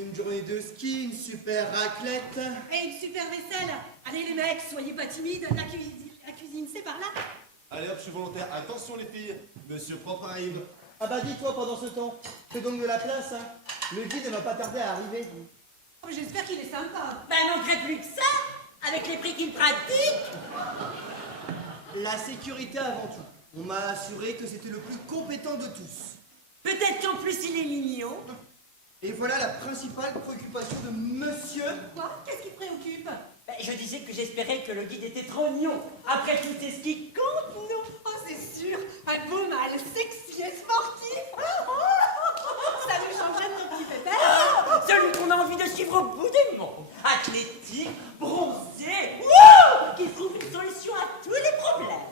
Une journée de ski, une super raclette. Et une super vaisselle. Allez les mecs, soyez pas timides, la cuisine c'est par là. Allez hop, je suis volontaire. Attention les filles, monsieur propre arrive. Ah bah dis-toi pendant ce temps, fais donc de la place, hein. Le guide ne va pas tarder à arriver. Oh, j'espère qu'il est sympa. Ben manquerait plus que ça, avec les prix qu'il pratique. La sécurité avant tout. On m'a assuré que c'était le plus compétent de tous. Peut-être qu'en plus il est mignon. Et voilà la principale préoccupation de monsieur. Quoi? Qu'est-ce qui préoccupe? Ben, je disais que j'espérais que le guide était trop mignon. Après tout, c'est ce qui compte, non? Oh, c'est sûr, un beau mâle sexy et sportif. Ça nous changerait de nos petits pépères. Ah, celui qu'on a envie de suivre au bout du monde. Athlétique, bronzé, wow, qui trouve une solution à tous les problèmes.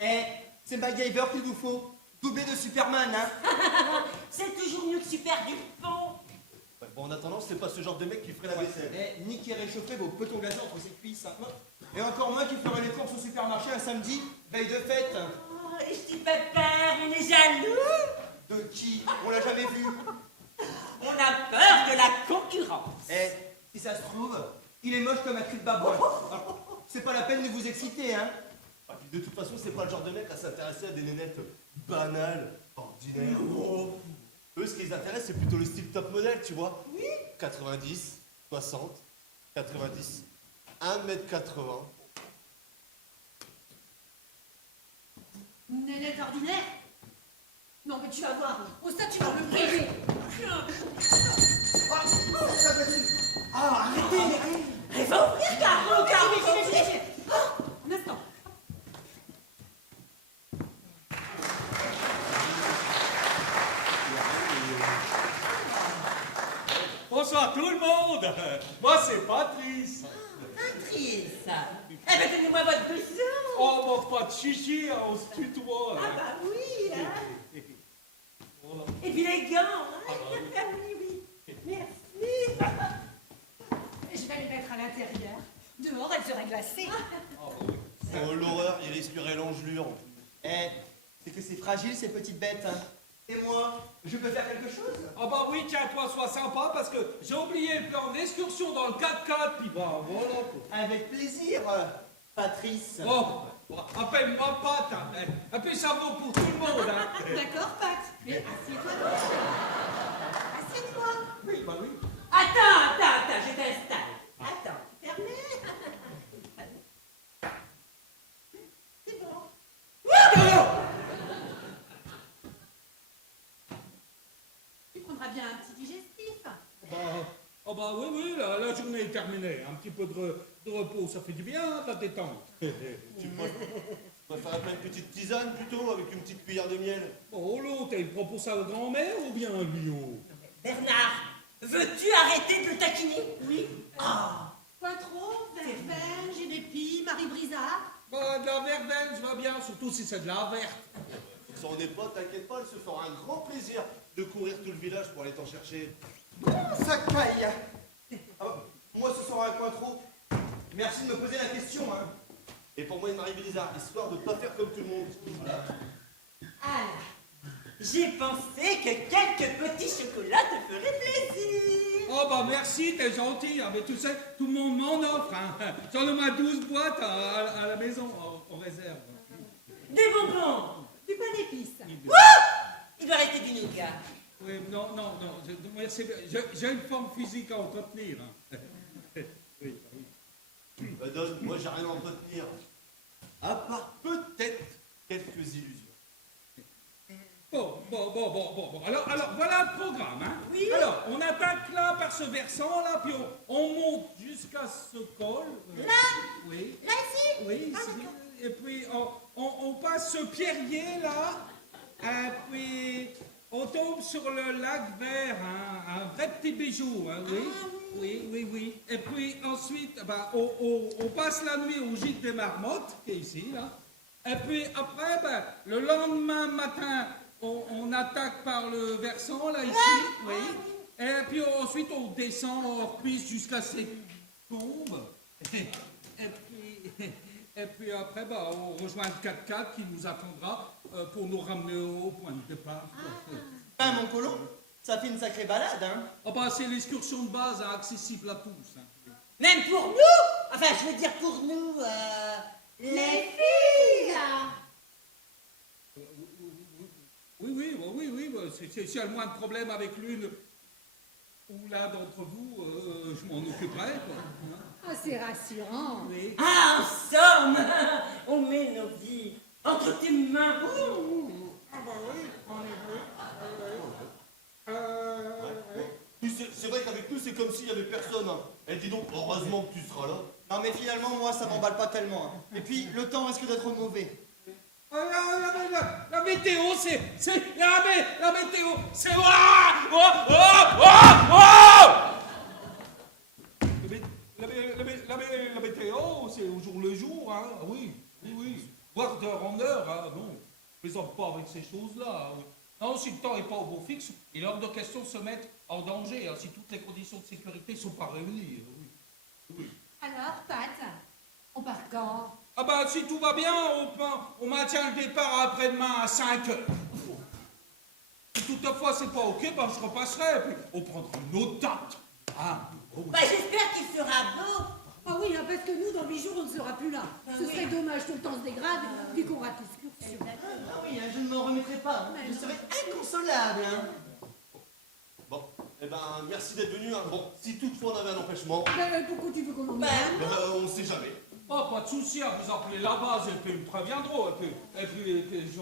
Eh, c'est MacGyver qu'il vous faut. Doublé de Superman, hein. C'est toujours mieux que Super Dupont. Ouais, bon, en attendant, c'est pas ce genre de mec qui ferait la vaisselle. Eh, ni qui réchaufferait vos petons gazés entre ses cuisses, hein. Et encore moins qui ferait les courses au supermarché un samedi, veille de fête. Oh, les petits pépères, on est jaloux. De qui? On l'a jamais vu. On a peur de la concurrence. Eh, si ça se trouve, il est moche comme un cul de babouin. C'est pas la peine de vous exciter, hein. Ah, puis de toute façon, c'est pas le genre de mec à s'intéresser à des nénettes banales, ordinaires. Eux, ce qui les intéresse, c'est plutôt le style top modèle, tu vois. Oui. 90, 60, 90, 1m80. Une nénette ordinaire? Non, mais tu vas voir. Au stade, tu vas me brûler. Ah, arrêtez! Elle va ouvrir, Caro, Un instant. Bonsoir tout le monde. Moi c'est Patrice. Patrice. Eh ben, donnez-moi votre blouson. On manque pas de chichi, hein, on se tutoie. Ah bah oui, hein. Voilà. Et puis les gants, hein. Ah bah oui. Oui, oui. Merci. Je vais les mettre à l'intérieur. Dehors, elle serait glacée. Ah bah oui. Oh, l'horreur, il respirait l'engelure. Eh, c'est que c'est fragile ces petites bêtes, hein. Et moi, je peux faire quelque chose? Ah bah oui, tiens-toi, sois sympa parce que j'ai oublié le plan d'excursion dans le 4x4, puis bah voilà quoi. Avec plaisir, Patrice. Bon, appelle-moi Pat, hein. Un peu ça vaut pour tout le monde, hein. D'accord, Pat. Mais assieds-toi. Assieds-toi. Oui, bah oui. Attends, je t'installe. Attends, fermez. C'est bon. Tu prendras bien un petit digestif. Bah, oh bah oui, la journée est terminée. Un petit peu de repos, ça fait du bien, de la détente. Tu préfères pas une petite tisane plutôt, avec une petite cuillère de miel? Oh l'autre, il propose ça à la grand-mère ou bien à lui? Bernard, veux-tu arrêter de le taquiner? Oui. Ah. Pointreau, verveine, Génépi, Marie Brizard. Bah, de la verveine, je vois bien, surtout si c'est de la verte. Si on n'est pas, t'inquiète pas, elle se fera un grand plaisir de courir tout le village pour aller t'en chercher. Ça caille. Ah, moi, ce sera un coin trop. Merci de me poser la question, hein. Et pour moi, une Marie Bélizard, histoire de pas faire comme tout le monde. Voilà. Alors, j'ai pensé que quelques petits chocolats te feraient plaisir. Oh bah merci, t'es gentil, hein, mais tu sais, tout le monde m'en offre. Hein. J'en ai moins 12 boîtes à la maison, en réserve. Des bonbons. Du pain d'épices. Il doit rester du nougat. Oui, non, merci, j'ai une forme physique à entretenir. Hein. Oui. Bah, donne, moi j'ai rien à entretenir. À part peut-être quelques illusions. Bon. Alors voilà le programme, hein. Oui. Alors, on attaque là par ce versant là, puis on monte jusqu'à ce col. Là. Oui. Là, ici. Oui, Ah, ici. d'accord. Et puis on passe ce pierrier là, et puis on tombe sur le lac vert, hein, un vrai petit bijou, hein, oui. Ah, Oui. Et puis ensuite, bah, on passe la nuit au gîte des Marmottes, qui est ici, là. Et puis après, bah, le lendemain matin, on attaque par le versant, là, ici, oui. Et puis ensuite, on descend hors piste jusqu'à ces tombes. Et puis après, bah, on rejoint le 4x4 qui nous attendra pour nous ramener au point de départ. Hein, mon colon? Ça fait une sacrée balade, hein. Ah bah, c'est l'excursion de base hein, accessible à tous. Hein. Même pour nous. Enfin, je veux dire pour nous, les filles. Oui, bah, s'il y a le moins de problèmes avec l'une ou l'un d'entre vous, je m'en occuperai, quoi. Hein. Ah, c'est rassurant. Oui. Ah, en somme, on met nos vies entre tes mains. Ah bah oui, en effet. Puis c'est vrai qu'avec nous, c'est comme s'il y avait personne. Hein. Et dis donc, heureusement que tu seras là. Non, mais finalement, moi, ça m'emballe pas tellement. Hein. Et puis, le temps risque d'être mauvais. La météo, c'est... La météo, c'est... La météo, c'est au jour le jour, hein. Oui. Voire d'heure en heure, hein. Non, je plaisante pas avec ces choses-là. Oui. Non, si le temps n'est pas au beau fixe, il est hors de question de se mettre en danger, hein, si toutes les conditions de sécurité ne sont pas réunies. Oui. Alors, Pat, on part quand? Ah bah, si tout va bien, on maintient le départ après-demain à 5 heures. Si toutefois c'est pas ok, ben je repasserai, et puis on prendra une autre date. Ah, oh oui. Bah, j'espère qu'il fera beau. Ah oui, hein, parce que nous, dans 8 jours, on ne sera plus là. Ce oui. serait dommage que le temps se dégrade, vu qu'on rate l'excursion. Ah oui, hein, je ne m'en remettrai pas. Hein. Je serai inconsolable. Hein. Bon, eh ben, merci d'être venu. Hein. Bon, si toutefois on avait un empêchement, Pourquoi tu veux qu'on en Bah, vienne? on sait jamais. Oh, pas de souci, hein, vous appelez la base, et puis ils me préviendront, et puis je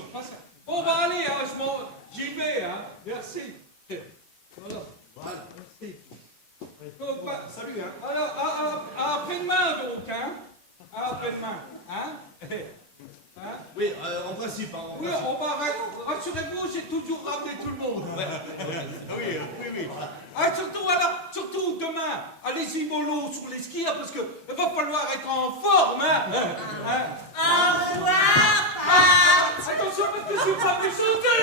repasserai. Bon, bah allez, hein, j'y vais, hein, merci. Voilà. Merci. Donc, bah, Salut, hein. alors, à après-demain, donc, hein. À après-demain, hein. Hein? Oui, en principe. Hein, en Oui, principe. on va... Rassurez-vous, j'ai toujours ramené tout le monde. Oui. Ah, surtout demain, allez-y mollo sur les skis, hein, parce que va falloir être en forme, hein. Au revoir, Pat. Attention, parce que je suis pas venu sauter.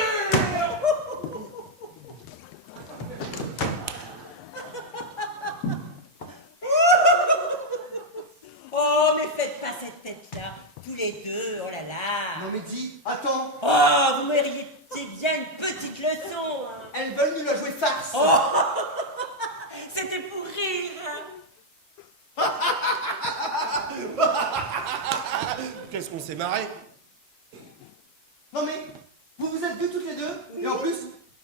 Oh, mais faites pas cette tête-là, tous les deux, oh là là. Non, mais dis, attends. Oh, vous méritez bien une petite leçon. Hein. Elles veulent nous la jouer farce. C'était pour rire. Qu'est-ce qu'on s'est marré? Non, mais vous vous êtes vus toutes les deux. Et en plus,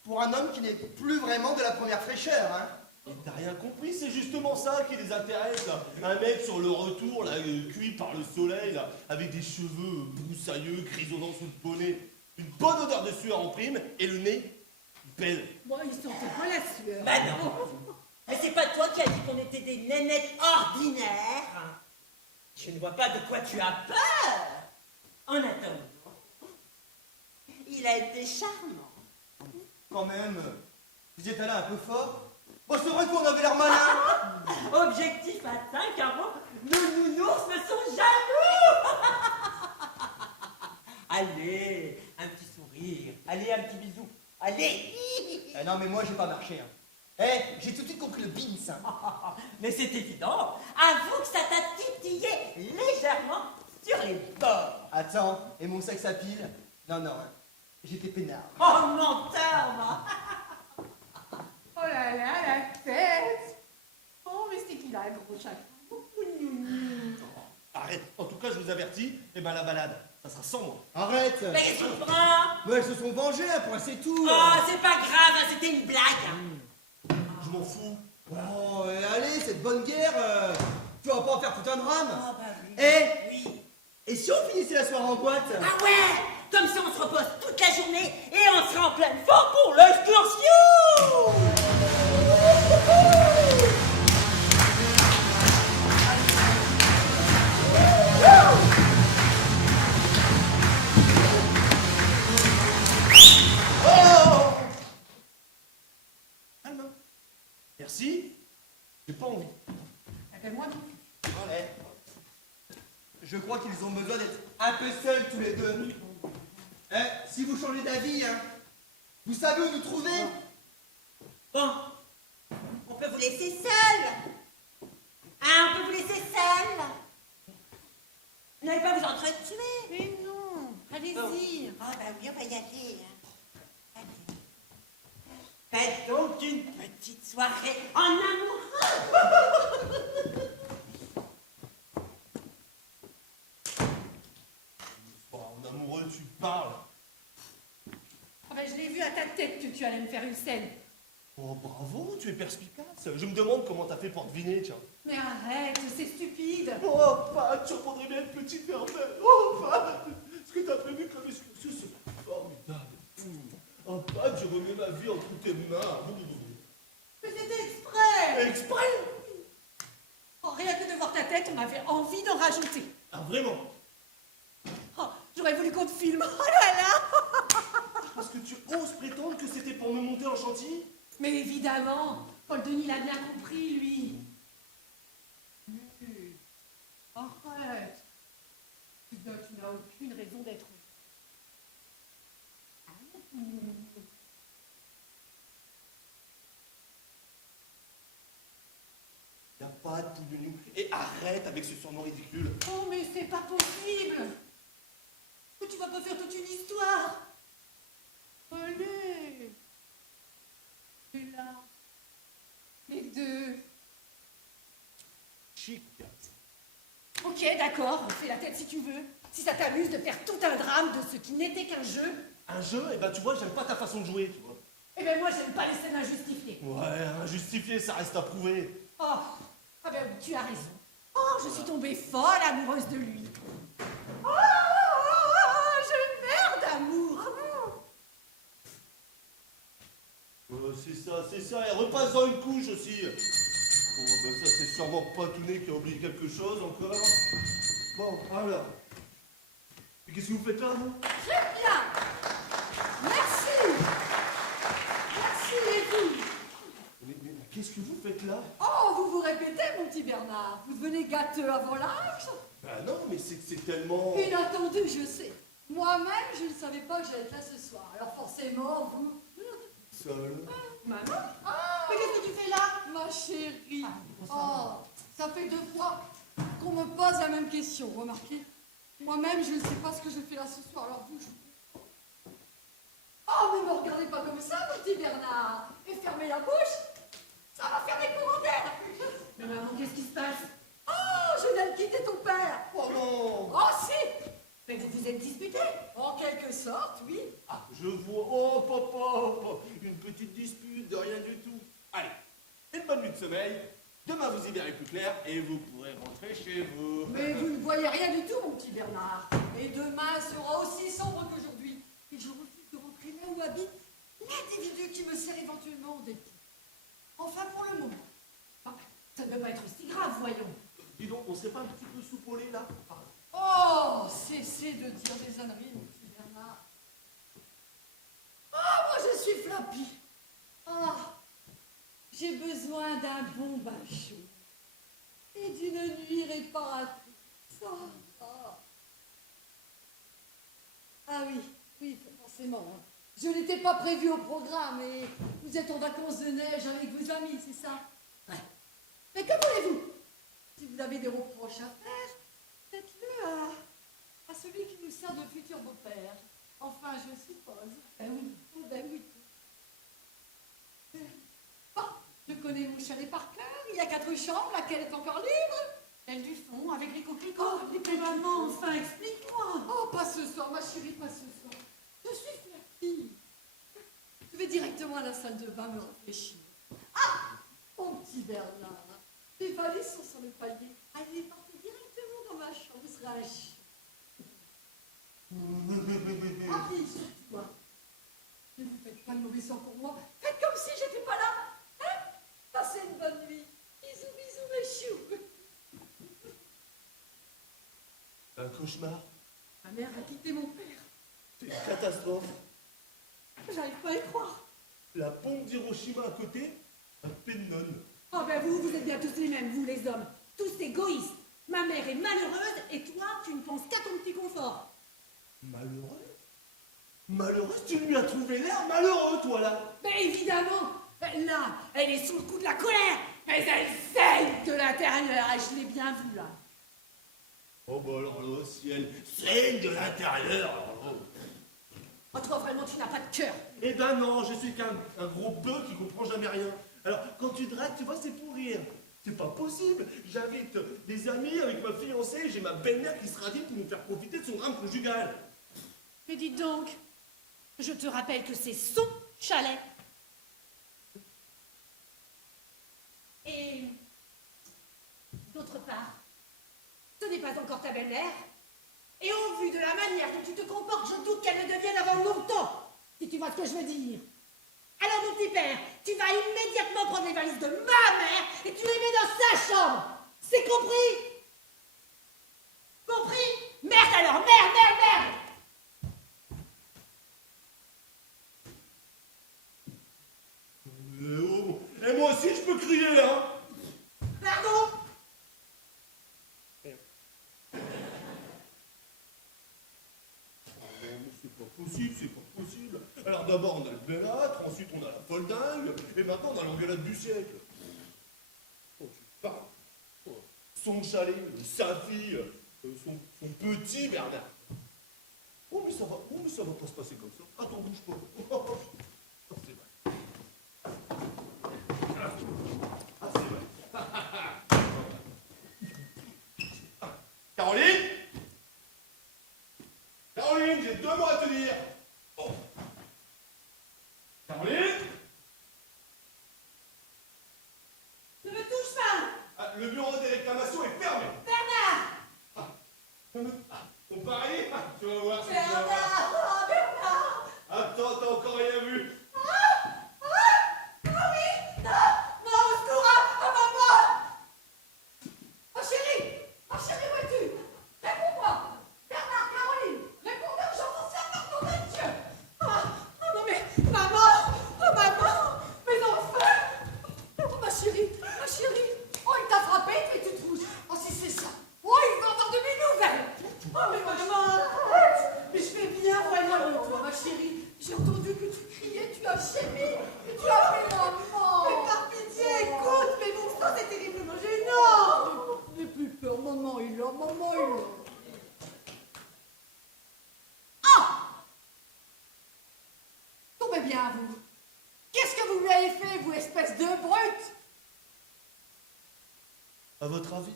pour un homme qui n'est plus vraiment de la première fraîcheur, hein. Et t'as rien compris, c'est justement ça qui les intéresse. Là. Un mec sur le retour, là, cuit par le soleil, là, avec des cheveux broussailleux, grisonnants sous le bonnet, une bonne odeur de sueur en prime, et le nez belle. Bon, ils sentent pas la sueur. Bah non. Mais c'est pas toi qui as dit qu'on était des nénettes ordinaires. Je ne vois pas de quoi tu as peur. En attendant, il a été charmant. Quand même, vous êtes allé un peu fort. Bon, c'est vrai qu'on avait l'air malin. Objectif atteint, car bon, nos nounours ne sont jaloux. Allez, un petit sourire. Allez, un petit bisou. Allez. Eh non, mais moi, j'ai pas marché. Hein. Eh, j'ai tout de suite compris le bins. Hein. Mais c'est évident. Avoue que ça t'a titillé légèrement sur les bords. Attends, et mon sexe à pile? Non, hein. J'étais peinard. Oh, menteur, moi. Oh là là, la fête. Oh, mais c'est qu'il a un gros chat. Arrête, en tout cas, je vous avertis, eh ben la balade, ça sera sans moi. Arrête. Mais qu'est-ce qu'on prend? Mais elles se sont vengées, hein, point, c'est tout. Oh, c'est pas grave, hein, c'était une blague. Je m'en fous. Oh, allez, cette bonne guerre, tu vas pas en faire tout un drame. Oh, bah oui. Eh, Oui. et si on finissait la soirée en boîte? Ah ouais. Comme ça, on se repose toute la journée et on sera en pleine forme pour l'excursion. Calme. Merci. J'ai pas envie. Appelle-moi. Eh, je crois qu'ils ont besoin d'être un peu seuls tous les deux. Eh, si vous changez d'avis, hein, vous savez où nous trouver? Bon, on peut vous laisser seul. Ah, on peut vous laisser seul. Vous n'allez pas vous entretuer. Mais non, allez-y. Ah bah oui, on va y aller. Allez. faire donc une petite soirée en amoureux. En amoureux, tu parles. Ah ben, je l'ai vu à ta tête que tu allais me faire une scène. Oh, bravo, tu es perspicace. Je me demande comment t'as fait pour deviner, tiens. Mais arrête, c'est stupide. Oh, Pat, tu reprendrais bien une petite verveine. Oh, Pat, ce que t'as prévu comme excursion, c'est formidable. Oh, Pat, je remets ma vie entre tes mains. Mais c'était exprès. Exprès? Oh, rien que de voir ta tête, on m'avait envie d'en rajouter. Ah, vraiment? Oh, j'aurais voulu qu'on te filme. Oh là là. Parce que tu oses prétendre que c'était pour me monter en chantilly? Mais évidemment, Paul Denis l'a bien compris, lui. Arrête. Tu n'as aucune raison d'être. Y a pas de poule de nuit. Et arrête avec ce surnom ridicule. Oh, mais c'est pas possible. Mais tu vas pas faire toute une histoire. Allez. Et là. Les deux. Chic. Ok, d'accord, fais la tête si tu veux. Si ça t'amuse de faire tout un drame de ce qui n'était qu'un jeu. Un jeu? Eh ben, tu vois, j'aime pas ta façon de jouer, tu vois. Eh ben moi, j'aime pas les scènes injustifiées. Ouais, injustifié, ça reste à prouver. Oh, ah ben oui, tu as raison. Oh, je suis tombée folle amoureuse de lui. Je meurs d'amour. C'est ça, et repasse dans une couche aussi. Bon, ben ça, c'est sûrement Patounet qui a oublié quelque chose encore. Bon, alors. Et qu'est-ce que vous faites là, vous? Très bien. Merci. Merci, et vous? Mais qu'est-ce que vous faites là? Oh, vous vous répétez, mon petit Bernard. Vous devenez gâteux avant l'âge. Ben non, mais c'est tellement... Inattendu, je sais. Moi-même, je ne savais pas que j'allais être là ce soir. Alors forcément, vous... Seul. Maman? Mais qu'est-ce que tu fais là? Ma chérie. Oh, ça fait 2 fois qu'on me pose la même question, remarquez. Moi-même, je ne sais pas ce que je fais là ce soir. Alors vous, je... Oh, mais me regardez pas comme ça, mon petit Bernard. Et fermez la bouche. Ça va faire des commentaires. Mais maman, qu'est-ce qui se passe? Oh, je viens de quitter ton père. Oh non! Oh, si. Mais vous vous êtes disputés? En quelque sorte, oui. Ah, je vois... Oh, papa! Une petite dispute, de rien du tout. Allez, une bonne nuit de sommeil. Demain, vous y verrez plus clair et vous pourrez rentrer chez vous. Mais vous ne voyez rien du tout, mon petit Bernard. Et demain sera aussi sombre qu'aujourd'hui. Et je refuse de rentrer là où habite l'individu qui me sert éventuellement d'époux. Enfin, pour le moment. Ah, ça ne peut pas être si grave, voyons. Dis donc, on serait pas un petit peu soupolé là? Oh, cessez de dire des âneries, mon petit Bernard. Ah, moi, je suis flappie. Ah, j'ai besoin d'un bon bain chaud et d'une nuit réparatrice. Ah oui, oui, forcément. Hein. Je n'étais pas prévu au programme et vous êtes en vacances de neige avec vos amis, c'est ça? Ouais. Mais que voulez-vous? Si vous avez des reproches à faire, faites-le à celui qui nous sert de futur beau-père. Enfin, je suppose. Ben oui. Oh, ben oui. Bon, je connais mon chalet par cœur. Il y a 4 chambres, laquelle est encore libre? Celle du fond, avec les coquelicots. Oh, mais maman, enfin, explique-moi. Oh, pas ce soir, ma chérie, pas ce soir. Je suis flattée. Je vais directement à la salle de bain me réfléchir. Ah, mon petit Bernard, les valises sont sur le palier. Allez, partez directement dans ma chambre, vous serez à chier. Ah oui, surtout, hein. Ne vous faites pas de mauvais sang pour moi. Faites comme si j'étais pas là. Hein? Passez une bonne nuit. Bisous, bisous, mes choux. Un cauchemar. Ma mère a quitté mon père. C'est une catastrophe. J'arrive pas à y croire. La pompe d'Hiroshima à côté, un pennon. Oh ben vous êtes bien tous les mêmes, vous les hommes. Tous égoïstes. Ma mère est malheureuse et toi, tu ne penses qu'à ton petit confort. Malheureuse? Malheureuse? Tu lui as trouvé l'air malheureux, toi, là? Mais évidemment, là, elle est sous le coup de la colère, mais elle saigne de l'intérieur, et je l'ai bien vu là. Oh, bah alors là, si elle saigne de l'intérieur, alors là. Oh, Oh, toi, vraiment, tu n'as pas de cœur. Eh ben non, je suis qu'un gros bœuf qui comprend jamais rien. Alors, quand tu dragues, tu vois, c'est pour rire. C'est pas possible. J'invite des amis avec ma fiancée et j'ai ma belle-mère qui sera dit pour nous faire profiter de son drame conjugal. Mais dites donc, je te rappelle que c'est son chalet. Et d'autre part, ce n'est pas encore ta belle-mère. Et au vu de la manière dont tu te comportes, je doute qu'elle ne devienne avant longtemps, si tu vois ce que je veux dire. Alors mon petit père, tu vas immédiatement prendre les valises de ma mère et tu les mets dans sa chambre. C'est compris? Compris? Merde alors, merde, merde, merde! Et moi aussi, je peux crier, hein. Pardon? C'est pas possible, c'est pas possible. Alors d'abord on a le bellâtre, ensuite on a la folle dingue, et maintenant on a l'engueulade du siècle. Oh, tu parles. Oh, son chalet, sa fille, son petit Bernard. Oh mais ça va pas se passer comme ça. Attends, bouge pas. Oh, c'est vrai. Ah, c'est vrai. Caroline? Caroline, j'ai 2 mots à te dire. Oh. Caroline? Ne me touche pas! Ah, le bureau des réclamations est fermé. Bernard! On parie? Tu vas voir. Bernard! Oh, Bernard! Attends, t'as encore rien vu. Ah oui! Non! Non, au secours! Ah, maman! Oh, chérie! Oh, chérie, où es-tu? Réponds-moi! Bernard, Caroline! Réponds-moi, j'entends ça par ton Dieu! Oh non mais... Maman! Oh maman! Mais enfin! Oh, ma chérie! Ma chérie! Oh, il t'a frappé, mais tu te trouves. Oh, si c'est ça! Oh, il va avoir de mes nouvelles! Oh mais maman! Mais je vais bien, voyons, toi, ma chérie. J'ai entendu que tu criais, tu as gémi, et tu as fait maman. Mais par pitié, écoute! Mais bon sang, c'est terriblement gênant! N'aie plus peur, maman est là, maman est là. Ah! Tombez bien, vous. Qu'est-ce que vous lui avez fait, vous, espèce de brute? À votre avis?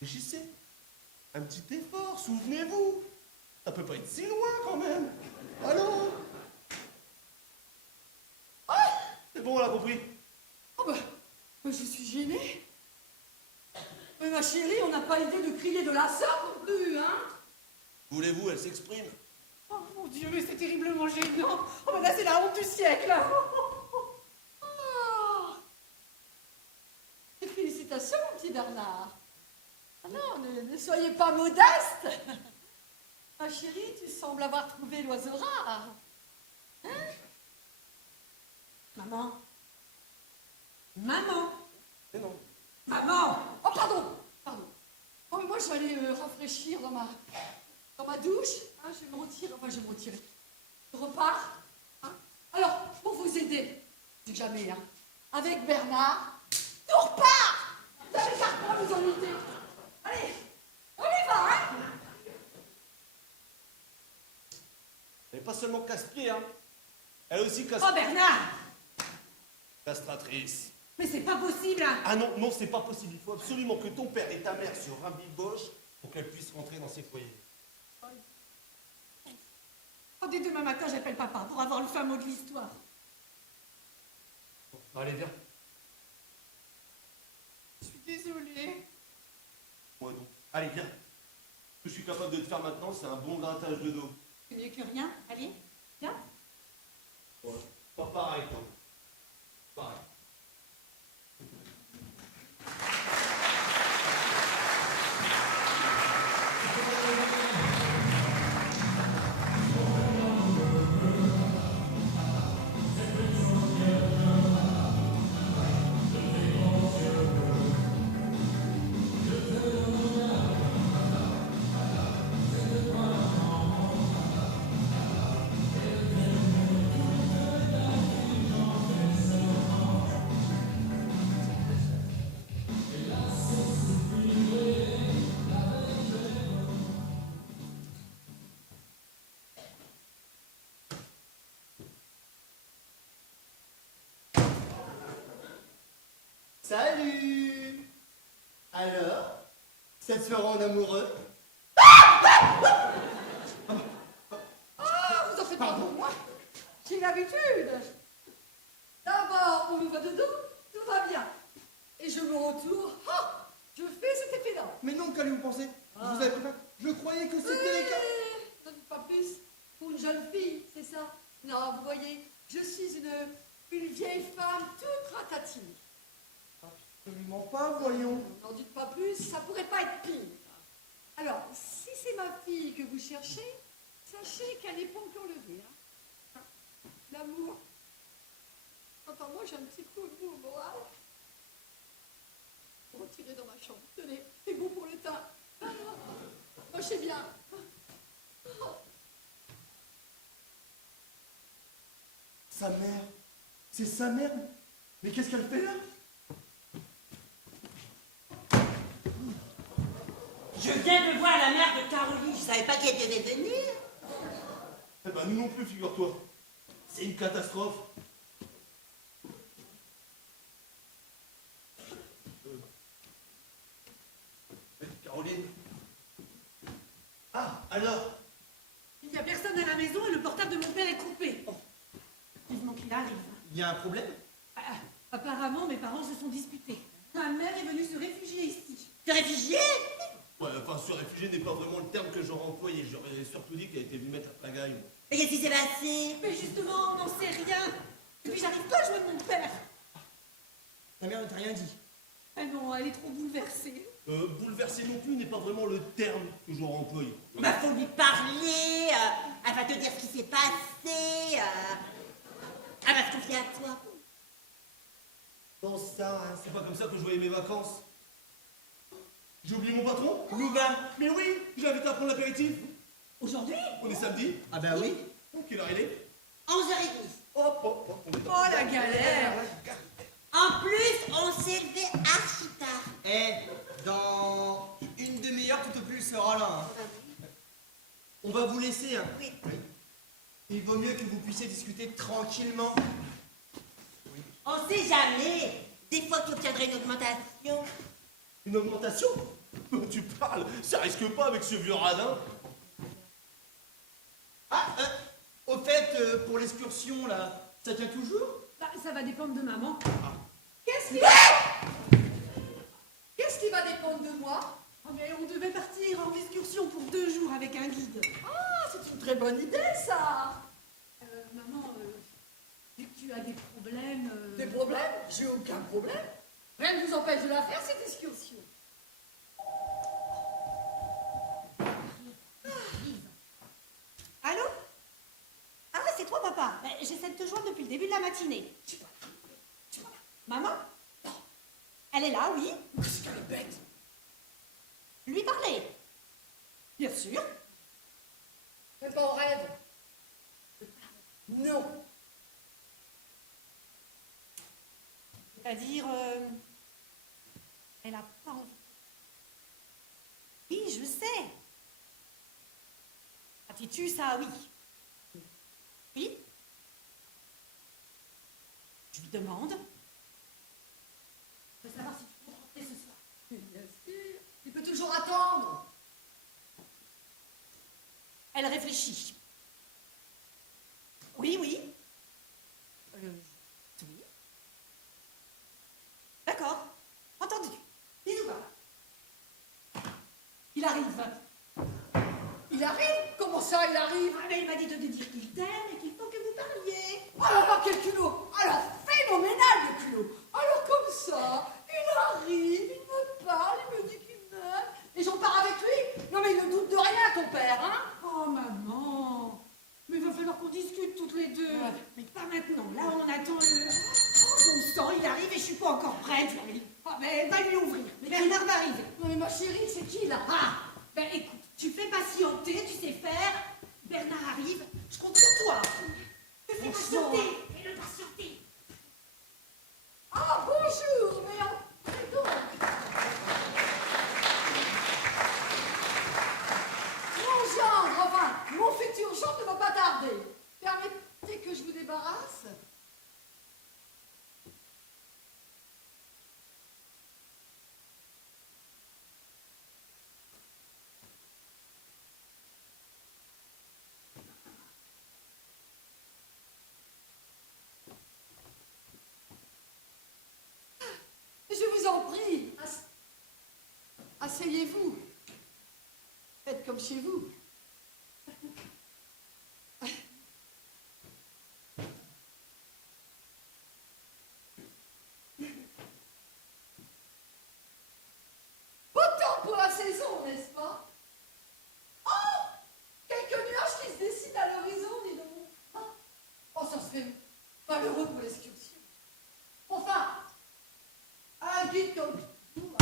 Réfléchissez. Un petit effort, souvenez-vous. Ça peut pas être si loin quand même. Allons. Ah, c'est bon, on l'a compris. Oh bah, je suis gênée. Mais ma chérie, on n'a pas idée de crier de la sorte non plus, hein? Voulez-vous, elle s'exprime. Oh mon Dieu, mais c'est terriblement gênant! Oh mais là, c'est la honte du siècle! Ah. Et félicitations, mon petit Bernard. Ah non, ne soyez pas modeste. Ma chérie, tu sembles avoir trouvé l'oiseau rare. Hein? Maman! Maman! Mais non. Maman! Oh, pardon, pardon. Oh, mais moi, je vais aller rafraîchir dans ma douche. Hein, je vais me retirer. Enfin, je vais me retirer. Je repars. Hein. Alors, pour vous aider, si jamais, hein, avec Bernard, tout repart. Vous avez qu'à pas vous ennuyer. Allez, on y va, hein? Elle n'est pas seulement casse-pied, hein. Elle est aussi Oh Bernard! castratrice. Mais c'est pas possible! Hein. Ah non, non, c'est pas possible. Il faut absolument que ton père et ta mère se rabibochent pour qu'elle puisse rentrer dans ses foyers. Oh, dès demain matin, j'appelle papa pour avoir le fin mot de l'histoire. Bon, allez, viens. Je suis désolée. Moi donc. Allez, viens. Ce que je suis capable de te faire maintenant, c'est un bon grattage de dos. C'est mieux que rien. Allez, viens. Ouais. Pas pareil, toi. Pareil. Salut. Alors, cette soirée en amoureux? Ah, vous en faites pas pour moi. J'ai l'habitude. D'abord, on nous va dedans, tout va bien. Et je me retourne, ah, je fais cet effet-là. Mais non, qu'allez-vous penser? Je vous avais préparé. Je croyais que c'était les cas. N'en dites pas plus. Pour une jeune fille, c'est ça. Non, vous voyez, je suis une vieille femme toute ratatine. Absolument pas, voyons. N'en dites pas plus, ça pourrait pas être pire. Alors, si c'est ma fille que vous cherchez, sachez qu'elle n'est pas encore levée. Hein. L'amour. Quant à moi, j'ai un petit coup de mou au moral. Retirez dans ma chambre. Tenez, c'est bon pour le teint. Mâchez bien. Sa mère. C'est sa mère. Mais qu'est-ce qu'elle fait là? Je viens de voir la mère de Caroline. Je savais pas qu'elle devait venir. Eh ben, nous non plus, figure-toi. C'est une catastrophe. Caroline. Ah, alors? Il n'y a personne à la maison et le portable de mon père est coupé. Oh, vivement qu'il arrive. Il y a un problème? Ah, apparemment, mes parents se sont disputés. Ma mère est venue se réfugier ici. Te réfugié? Ouais, enfin, se réfugier n'est pas vraiment le terme que j'aurais employé. J'aurais surtout dit qu'elle était venue mettre la pagaille. Mais qu'est-ce qui s'est passé? Mais justement, on n'en sait rien. Et puis j'arrive pas à joindre mon père. Ta mère ne t'a rien dit? Ah non, elle est trop bouleversée. Bouleversé non plus n'est pas vraiment le terme que j'aurais employé. Bah, faut lui parler. Elle va te dire ce qui s'est passé. Elle va se confier à toi. Bon sang, hein, C'est pas comme ça que je voyais mes vacances. J'ai oublié mon patron? Louvain. Mais oui, j'ai invité à prendre l'apéritif. Aujourd'hui? On est samedi. Ah bah oui. Quelle heure il est? 11h30. Hop, hop, hop. On est Oh la galère. En plus, on s'est levé archi tard. Eh, dans une demi-heure, tout au plus, il sera là. Hein. On va vous laisser. Hein. Oui. Il vaut mieux que vous puissiez discuter tranquillement. On sait jamais. Des fois, tu obtiendrais une augmentation. Une augmentation? Tu parles, ça risque pas avec ce vieux radin. Ah, au fait, pour l'excursion, là, ça tient toujours? Bah, ça va dépendre de maman. Qu'est-ce qui va dépendre de moi? Oh, mais on devait partir en excursion pour 2 jours avec un guide. Ah, c'est une très bonne idée, ça. Maman, vu que tu as des problèmes... Des problèmes? J'ai aucun problème. Rien ne vous empêche de la faire, cette excursion. Allô? Ah, c'est toi, papa. Ben, j'essaie de te joindre depuis le début de la matinée. Maman? Elle est là, oui. Qu'est-ce qu'elle est bête. Lui parler. Bien sûr. Fais pas en rêve. Non. C'est-à-dire, elle a pas envie. Oui, je sais. As-tu ça, oui. Oui. Je lui demande. Je veux savoir si tu peux rentrer ce soir. Bien sûr. Il peut toujours attendre. Elle réfléchit. Oui, oui. Oui. D'accord. Entendu. Bisous, papa. Il arrive. Il arrive? Comment ça, il arrive? Ah, mais il m'a dit de te dire qu'il t'aime et qu'il faut que vous parliez. Alors, quel culot! Alors, phénoménal, le culot! Alors, comme ça, il arrive, il me parle, il me dit qu'il m'aime, et j'en pars avec lui? Non, mais il ne doute de rien, ton père, hein? Oh, maman. Mais il va falloir qu'on discute toutes les deux. Ouais. Mais pas maintenant. Là, on attend le... Oh, bon sang, il arrive et je suis pas encore prête. Ah, mais va lui ouvrir. Mais Bernard va arriver. Non, mais ma chérie, c'est qui, là? Ah, ben écoute, tu fais patienter, tu sais faire. Bernard arrive, je compte sur toi. Tu fais Bon patienter. sang. Fais-le patienter. Ah, bonjour, mais entrez donc! Mon gendre, enfin, mon futur gendre ne va pas tarder. Permettez que je vous débarrasse? vous en prie, asseyez-vous. Faites comme chez vous. Beau temps pour la saison, n'est-ce pas? Oh! Quelques nuages qui se dessinent à l'horizon, dis donc. Oh, ça serait malheureux pour l'excursion. Enfin, un guide comme vous.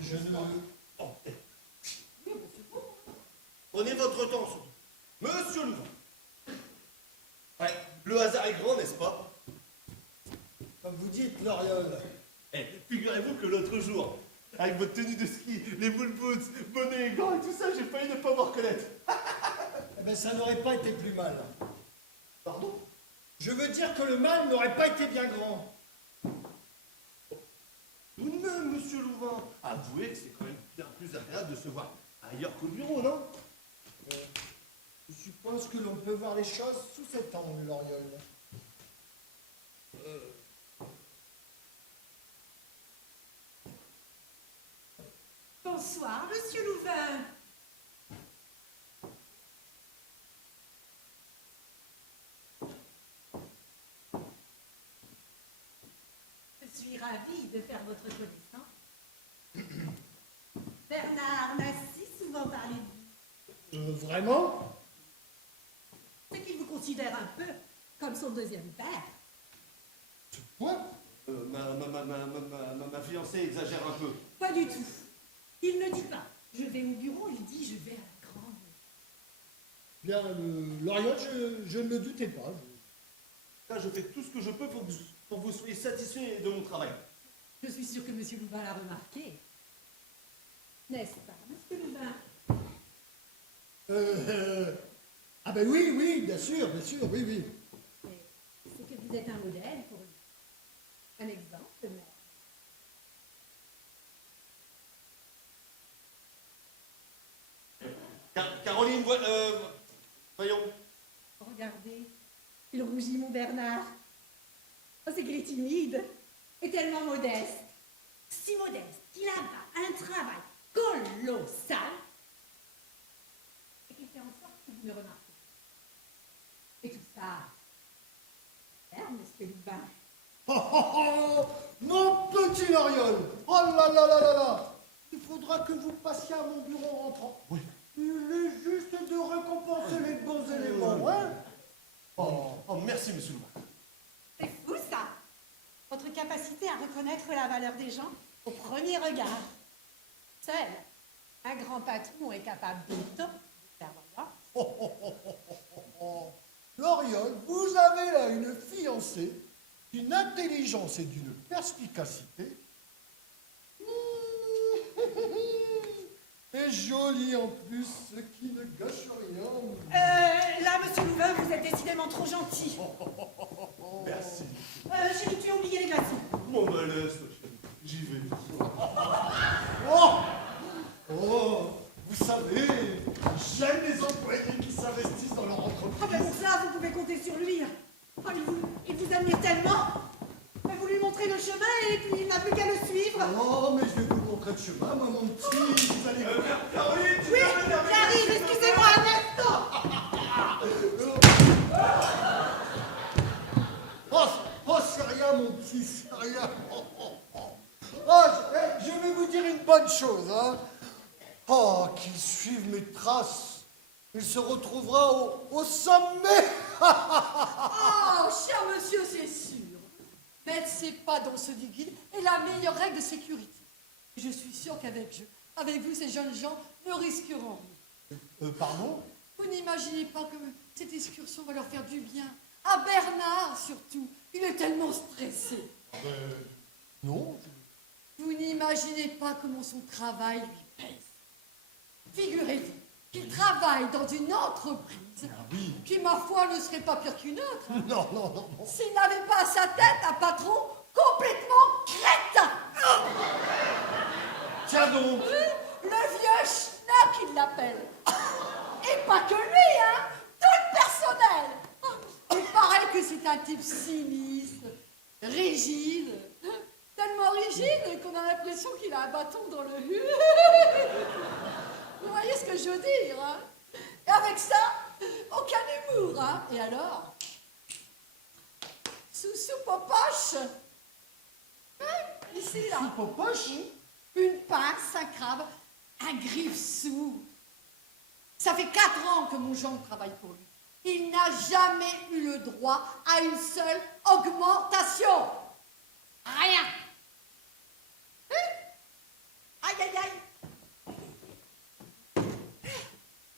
Je ne... Oh, Oui, mais c'est bon. prenez votre temps, surtout. Monsieur Louvain. Ouais, le hasard est grand, n'est-ce pas? Comme vous dites, Loriol. Eh, figurez-vous que l'autre jour, avec votre tenue de ski, les bull boots, bonnet, gants et tout ça, j'ai failli ne pas vous reconnaître. Eh ben, ça n'aurait pas été plus mal. Pardon? Je veux dire que le mal n'aurait pas été bien grand. Tout de même, monsieur Louvain, avouez que c'est quand même bien plus agréable de se voir ailleurs qu'au bureau, non? Je suppose que l'on peut voir les choses sous cet angle, Loriol. Bonsoir, monsieur Louvain. Je suis ravie de faire votre connaissance. Bernard m'a si souvent parlé de vous. Vraiment? C'est qu'il vous considère un peu comme son deuxième père. Quoi? Ma fiancée exagère un peu. Pas du tout. Il ne dit pas. Je vais au bureau, il dit je vais à la grande. Bien, Loriol, je ne me doutais pas. Là, je fais tout ce que je peux pour que vous soyez satisfait de mon travail. Je suis sûre que monsieur Louvain l'a remarqué. N'est-ce pas, monsieur Louvain? Ah ben oui, oui, bien sûr, oui, oui. C'est que vous êtes un modèle pour lui. Un exemple, mais... Caroline, voyons. Regardez, il rougit, mon Bernard. Oh, c'est qu'il est timide et tellement modeste. Si modeste qu'il a un travail colossal et qu'il fait en sorte que vous ne remarquez pas. Et tout ça, ferme, monsieur Louvain. Oh, oh, oh, mon petit Loriol! Oh là là là là là! Il faudra que vous passiez à mon bureau en rentrant. Oui. Il est juste de récompenser les bons éléments, hein? Oh, merci, monsieur Louvain. C'est fou, ça. Votre capacité à reconnaître la valeur des gens au premier regard. Seul un grand patron est capable d'autant de faire valoir. Oh, oh, oh, oh, oh, oh, oh. Loriol, vous avez là une fiancée d'une intelligence et d'une perspicacité. Et jolie en plus, ce qui ne gâche rien. Là, monsieur Louvain, vous êtes décidément trop gentil. Merci. J'ai dû oublier les glaçons. Mon malheur, j'y vais. Oh, oh, vous savez, j'aime les employés qui s'investissent dans leur Ah entreprise. ben pour ça, vous pouvez compter sur lui. Oh, il vous admire tellement. Ben, vous lui montrez le chemin et puis il n'a plus qu'à le suivre. Oh, mais je vais vous montrer le chemin, moi, mon petit. Vous allez Caroline, tu Oui, peux me j'arrive, excusez-moi un instant. Oh, c'est rien, mon petit, c'est rien. Oh, je vais vous dire une bonne chose, hein. Oh, qu'il suive mes traces. Il se retrouvera au sommet. Oh, cher monsieur, c'est sûr. Mettre ses pas dans ceux du guide est la meilleure règle de sécurité. Je suis sûre avec vous, ces jeunes gens ne risqueront rien. Pardon? Vous n'imaginez pas que cette excursion va leur faire du bien. À Bernard, surtout. Il est tellement stressé. Non. Vous n'imaginez pas comment son travail lui pèse. Figurez-vous qu'il travaille dans une entreprise Oui. qui, ma foi, ne serait pas pire qu'une autre. Non, non, non, non. S'il n'avait pas à sa tête un patron complètement crétin. Tiens donc. Le vieux schnock, il l'appelle. Et pas que lui, hein. Tout le personnel. Il paraît que c'est un type sinistre, rigide, tellement tellement rigide qu'on a l'impression qu'il a un bâton dans le Vous voyez ce que je veux dire, hein? Et avec ça, aucun humour, hein? Et alors? Sous popoche. Hein? Ici, là. Soupe aux poches? Une pince, un crabe, un griffe-sous. Ça fait 4 ans que mon gendre travaille pour lui. Il n'a jamais eu le droit à une seule augmentation. Rien. Hein? Aïe, aïe, aïe.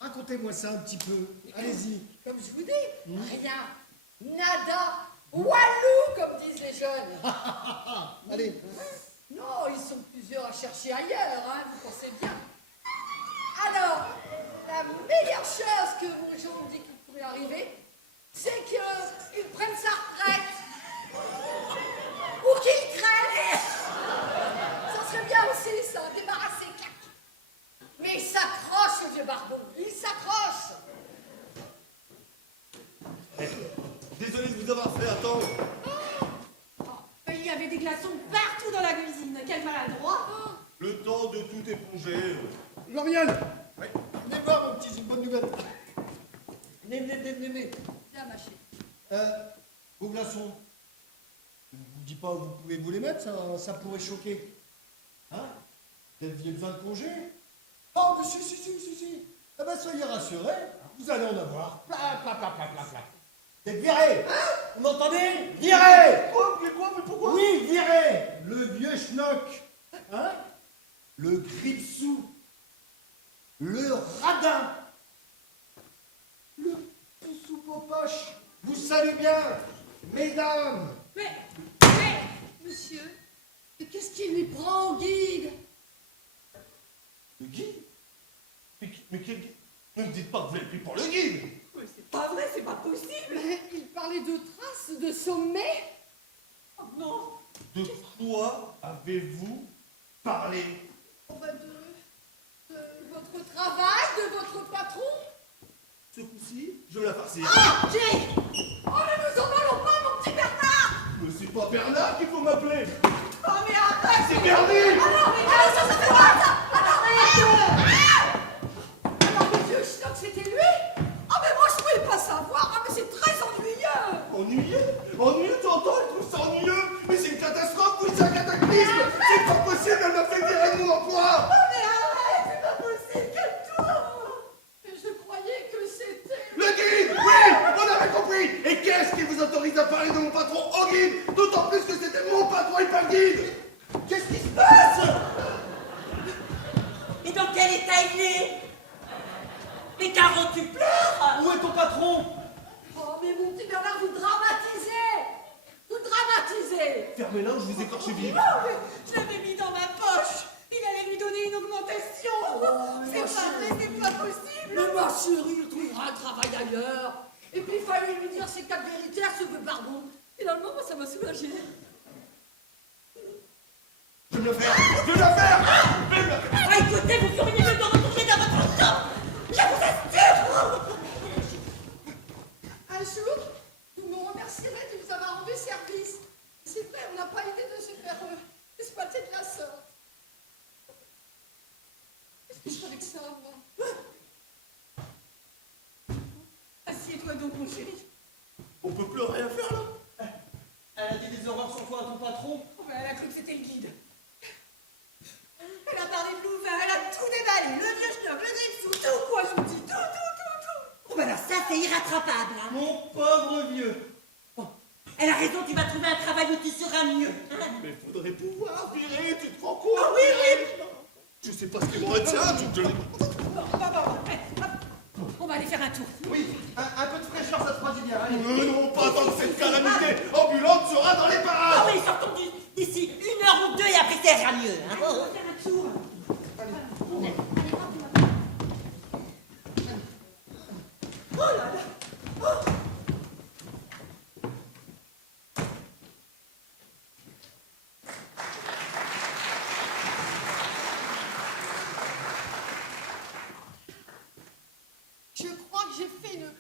Racontez-moi ça un petit peu. Allez-y. Comme je vous dis, rien. Nada. Walou, comme disent les jeunes. Allez. Non, ils sont plusieurs à chercher ailleurs, hein, vous pensez bien. Alors, la meilleure chose que mon gendre dit qu'il pourrait arriver, c'est qu'il prenne sa retraite. Ou qu'il crève. Ça serait bien aussi, ça, débarrasser cac. Mais il s'accroche, le vieux barbon, il s'accroche. Désolé de vous avoir fait attendre. Il y avait des glaçons partout dans la cuisine. Quel maladroit. Le temps de tout éponger. Lauriane, Ouais. venez voir, mon petit, j'ai une bonne nouvelle. Venez. Viens, ma chérie. Vos glaçons, je ne vous dis pas où vous pouvez vous les mettre, ça pourrait choquer. Hein? Peut-être viennent de congé? Oh, mais si. Eh ben, soyez rassurés, vous allez en avoir. Pla. Vous êtes virés. Vous m'entendez? Virés. Quoi? Mais pourquoi? Oui, virés. Le vieux schnock. Hein? Le gripsou. Le radin. Le poussou popoche. Vous savez bien, mesdames. Mais, Monsieur, mais qu'est-ce qui lui prend au guide? Le guide? Mais quel guide? Ne me dites pas que vous l'avez pris pour le guide! Mais c'est pas vrai, c'est pas possible. Mais il parlait de traces de sommet. Oh non. De quoi avez-vous parlé? Oh, ben, de votre travail, de votre patron. Ce coup-ci, je vais la farcir. Ah, Jay! Oh, ne nous en allons pas, mon petit Bernard! Mais c'est pas Bernard qu'il faut m'appeler! Oh, mais arrête! C'est Bernard! Ah non, mais ça fait mal, ça! Ah non, mais alors, le vieux schnock, c'était lui? Ah, mais moi, je pouvais pas savoir. Ah, mais c'est très ennuyeux. Ennuyeux? Ennuyeux, t'entends? Elle trouve ça ennuyeux? Mais c'est une catastrophe, oui, c'est un cataclysme! C'est pas possible, elle m'a fait virer de mon emploi! Oh, mais arrête, c'est pas possible, calme-toi. Mais je croyais que c'était... Le guide! Oui! On avait compris! Et qu'est-ce qui vous autorise à parler de mon patron au guide? D'autant plus que c'était mon patron et pas le guide! Qu'est-ce qui se passe? Et dans quel état il est? Mais Caro, tu pleures? Où est ton patron? Oh, mais mon petit Bernard, vous dramatisez. Vous dramatisez. Fermez-la ou je vous écorche vive. oh, mais je l'avais mis dans ma poche. Il allait lui donner une augmentation. C'est pas vrai, c'est pas possible. Mais ma chérie, il trouvera un travail ailleurs. Et puis, il fallait lui dire ses 4 vérités à ce vieux barbon. Finalement, moi, ça m'a soulagé. Je vais le faire! Je vais le faire! Ah, écoutez, vous feriez mieux de retourner dans votre chambre. Je vous assure. Un jour, vous me remercierez de vous avoir rendu service. C'est vrai, on n'a pas idée de se faire exploiter de la sorte. Qu'est-ce que je fais avec ça, moi? Assieds-toi donc, mon chéri. On peut plus rien faire là? Elle a dit des horreurs 100 fois à ton patron. Oh, ben, elle a cru que c'était le guide. Elle a parlé de Louvain, elle a tout déballé. Le vieux schnock, le gripsou, tout quoi, je vous dis. Tout. Oh, ben alors ça, c'est irrattrapable. Hein. Mon pauvre vieux. Elle a raison, tu vas trouver un travail où tu seras mieux. Hein. Mais faudrait pouvoir virer, tu te rends compte? Ah oui. Je sais pas ce qu'il me retient, je te... On va aller faire un tour. Oui, un peu de fraîcheur, ça te fera du bien. Allez. Non, pas tant que cette calamité ambulante sera dans les Ah parages! oui, sortons d'ici 1 heure ou 2 et après ça ira mieux. Hein. On va faire un tour. Je crois que j'ai fait une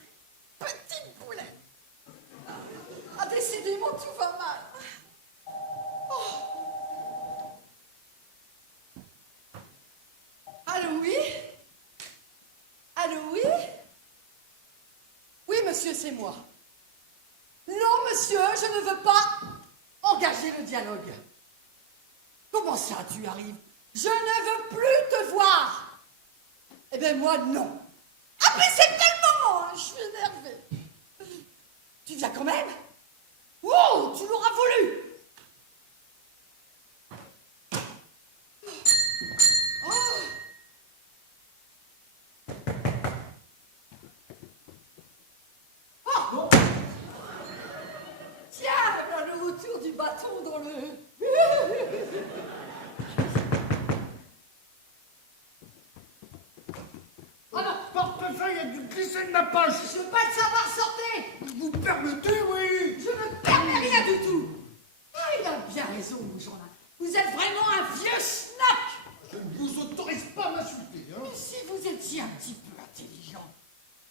petite boulette. Ah, décidément, tout va mal. Oh, c'est moi. Non, monsieur, je ne veux pas engager le dialogue. Comment ça, tu arrives? Je ne veux plus te voir. Eh bien, moi, non. Ah, mais c'est tellement moment, hein, je suis énervée. Tu viens quand même? Oh, tu l'auras voulu. Oh. Tiens, voilà le retour du bâton dans le... Ah non, portefeuille a dû glisser de ma poche. Je veux pas le savoir, sortez. Vous permettez, oui. Je ne permets rien du tout. Ah, il a bien raison, mon Jean-là. Vous êtes vraiment un vieux schnock. Je ne vous autorise pas à m'insulter, hein. Mais si vous étiez un petit peu intelligent,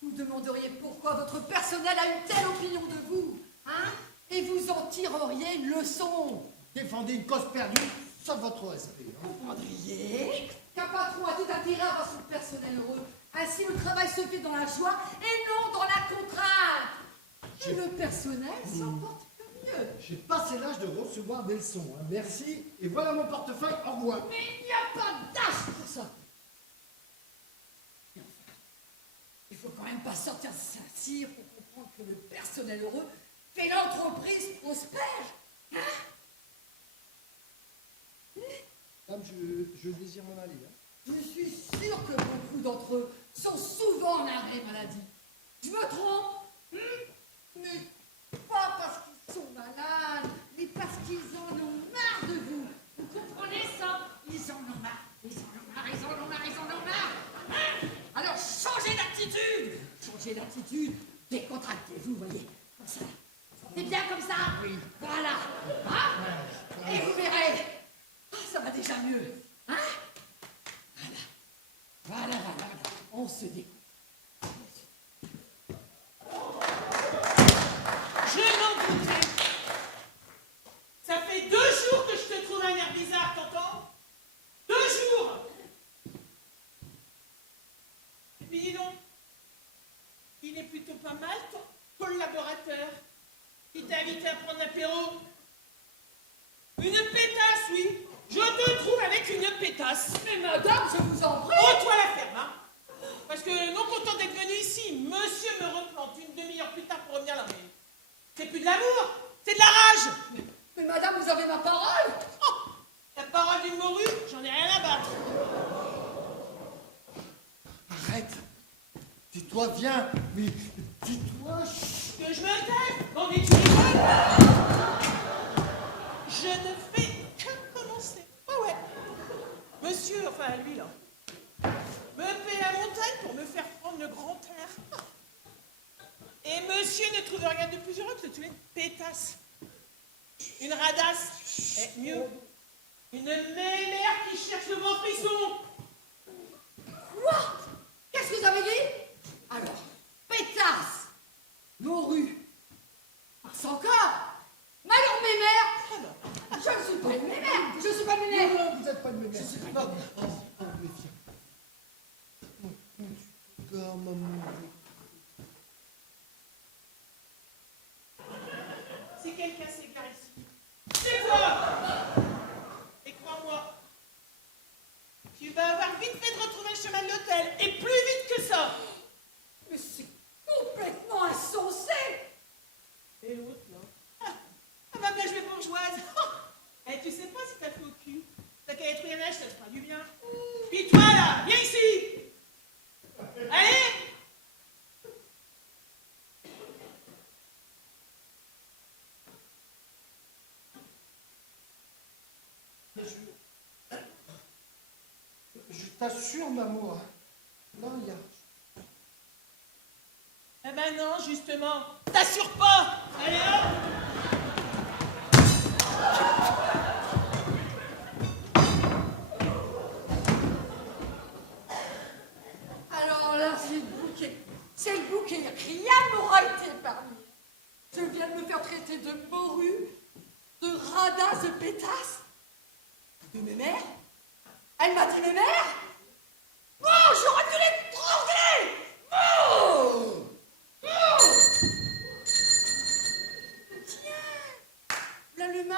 vous demanderiez pourquoi votre personnel a une telle opinion de vous, hein? Et vous en tireriez une leçon. Défendez une cause perdue sans votre respect, hein. Comprendriez qu'un patron a tout intérêt à avoir son personnel heureux. Ainsi, le travail se fait dans la joie et non dans la contrainte. Et le personnel s'en porte mieux. J'ai passé l'âge de recevoir des leçons, hein. Merci. Et voilà mon portefeuille, au revoir. Mais il n'y a pas d'âge pour ça. Et enfin, il faut quand même pas sortir de Saint-Cyr pour comprendre que le personnel heureux fait l'entreprise prospère. Hein? Dame, je désire m'en aller, hein. Je suis sûre que beaucoup d'entre eux sont souvent en arrêt maladie. Je me trompe? Mais pas parce qu'ils sont malades, mais parce qu'ils en ont marre de vous. Vous comprenez ça? Ils en ont marre. Ils en ont marre, ils en ont marre, ils en ont marre. Hein? Alors changez d'attitude. Changez d'attitude. Décontractez-vous, voyez. Comme ça. C'est bien comme ça? Oui. Voilà. Hein? Et vous verrez. Ah, ça va déjà mieux. Hein? Voilà. On se découvre. Je m'en doutais. Ça fait 2 jours que je te trouve un air bizarre, t'entends? 2 jours. Et puis dis donc, il est plutôt pas mal, ton collaborateur. Il t'a invité à prendre l'apéro. Une pétasse, oui. Je te trouve avec une pétasse. Mais madame, je vous en prie. Oh, toi la ferme, hein. Parce que non content d'être venu ici, monsieur me replante une demi-heure plus tard pour revenir là. Mais c'est plus de l'amour, c'est de la rage. Mais madame, vous avez ma parole. Oh, la parole d'une morue, j'en ai rien à battre. Arrête. Dis-toi, viens. Mais dis-toi. Que je me taise. Bon, mais tu rigoles. Je ne fais que commencer. Ah ouais. Monsieur, enfin lui là, me paie la montagne pour me faire prendre le grand air. Et monsieur ne trouve rien de plus heureux que de tuer une pétasse. Une radasse. Et mieux, une mémère qui cherche le vent frisson. Quoi? Qu'est-ce que vous avez dit? Alors, pétasse, morue, passe encore. Mais alors, mémère, je ne suis pas une mémère. Je ne suis pas une mémère. Non, vous n'êtes pas de mes mères. Oh, mais viens. Oh, maman. C'est quelqu'un s'égare ici. C'est toi! Et crois-moi, tu vas avoir vite fait de retrouver le chemin de l'hôtel, et plus vite que ça! Mais c'est complètement insensé. Et l'autre, là? Ah bah bien, je vais bourgeoise! Et tu sais pas si t'as fait au cul. T'as qu'à être UNH, ça te fera du bien. Puis toi, là, viens ici! Allez! Je t'assure, maman. Là, il y a... Eh ben non, justement, t'assures pas! Allez hop! Alors là, c'est le bouquet. C'est le bouquet. Rien n'aura été épargné. Je viens de me faire traiter de morue, de radasse, de pétasse, de mémère. Elle m'a dit mémère. Oh, j'aurais dû les trembler. Oh. Oh.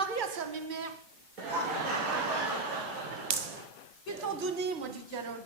mari à sa mémère. Que t'en donner, moi, du dialogue?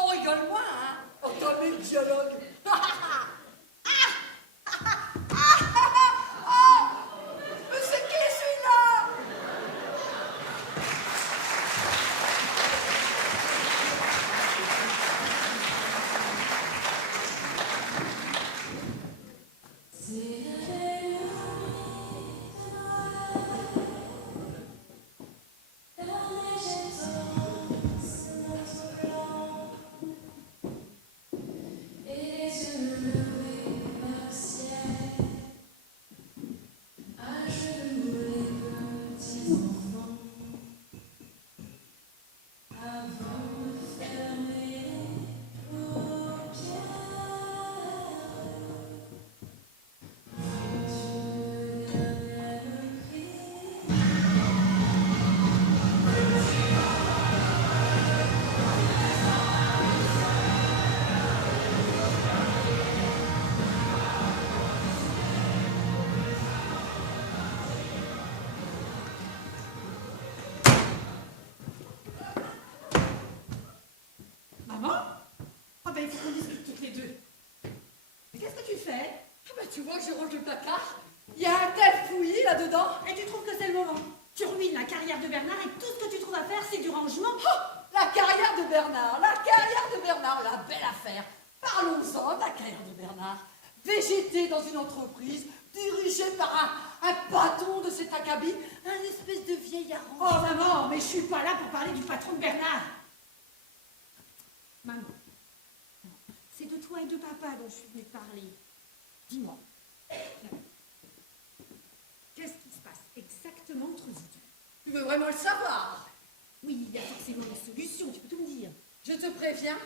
On rigole moins, hein? Entendez le dialogue. Mais c'est qui celui-là? Maman? Ah ben, il faut qu'on discute toutes les deux. Mais qu'est-ce que tu fais? Ah bah, tu vois que je range le placard. Il y a un tel fouillis là-dedans. Et tu trouves que c'est le moment? Tu ruines la carrière de Bernard et tout ce que tu trouves à faire, c'est du rangement. Oh, la carrière de Bernard, la belle affaire. Parlons-en de la carrière de Bernard. Végéter dans une entreprise dirigée par un patron de cet acabit, un espèce de vieillard. Oh maman, mais je suis pas là pour parler du patron de Bernard. Maman, c'est de toi et de papa dont je suis venue te parler. Dis-moi, qu'est-ce qui se passe exactement entre vous deux? Tu veux vraiment le savoir? Oui, il y a forcément une solution, tu peux tout me dire. Je te préviens,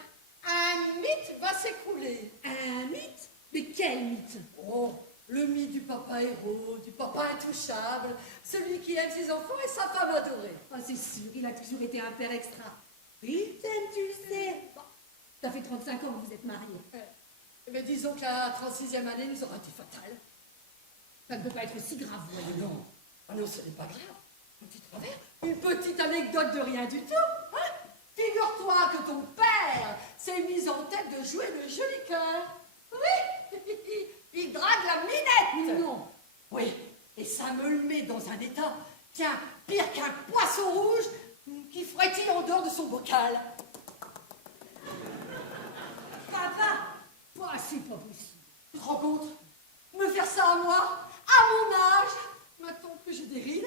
un mythe va s'écrouler. Un mythe? Mais quel mythe? Oh, le mythe du papa héros, du papa intouchable, celui qui aime ses enfants et sa femme adorée. Oh, c'est sûr, il a toujours été un père extra. Il t'aime, tu le sais. Bon, ça fait 35 ans que vous êtes mariés. Mais disons que la 36e année nous aura été fatale. Ça ne peut pas être si grave, voyez. Non, ah non, ce n'est pas grave. Un petit travers, une petite anecdote de rien du tout. Hein? Figure-toi que ton père s'est mis en tête de jouer le joli cœur. Oui, il drague la minette. Non. Oui, et ça me le met dans un état, tiens, pire qu'un poisson rouge qui frétille en dehors de son bocal. Papa, toi, c'est pas possible. Tu te rends compte? Me faire ça à moi, à mon âge, maintenant que j'ai des rides,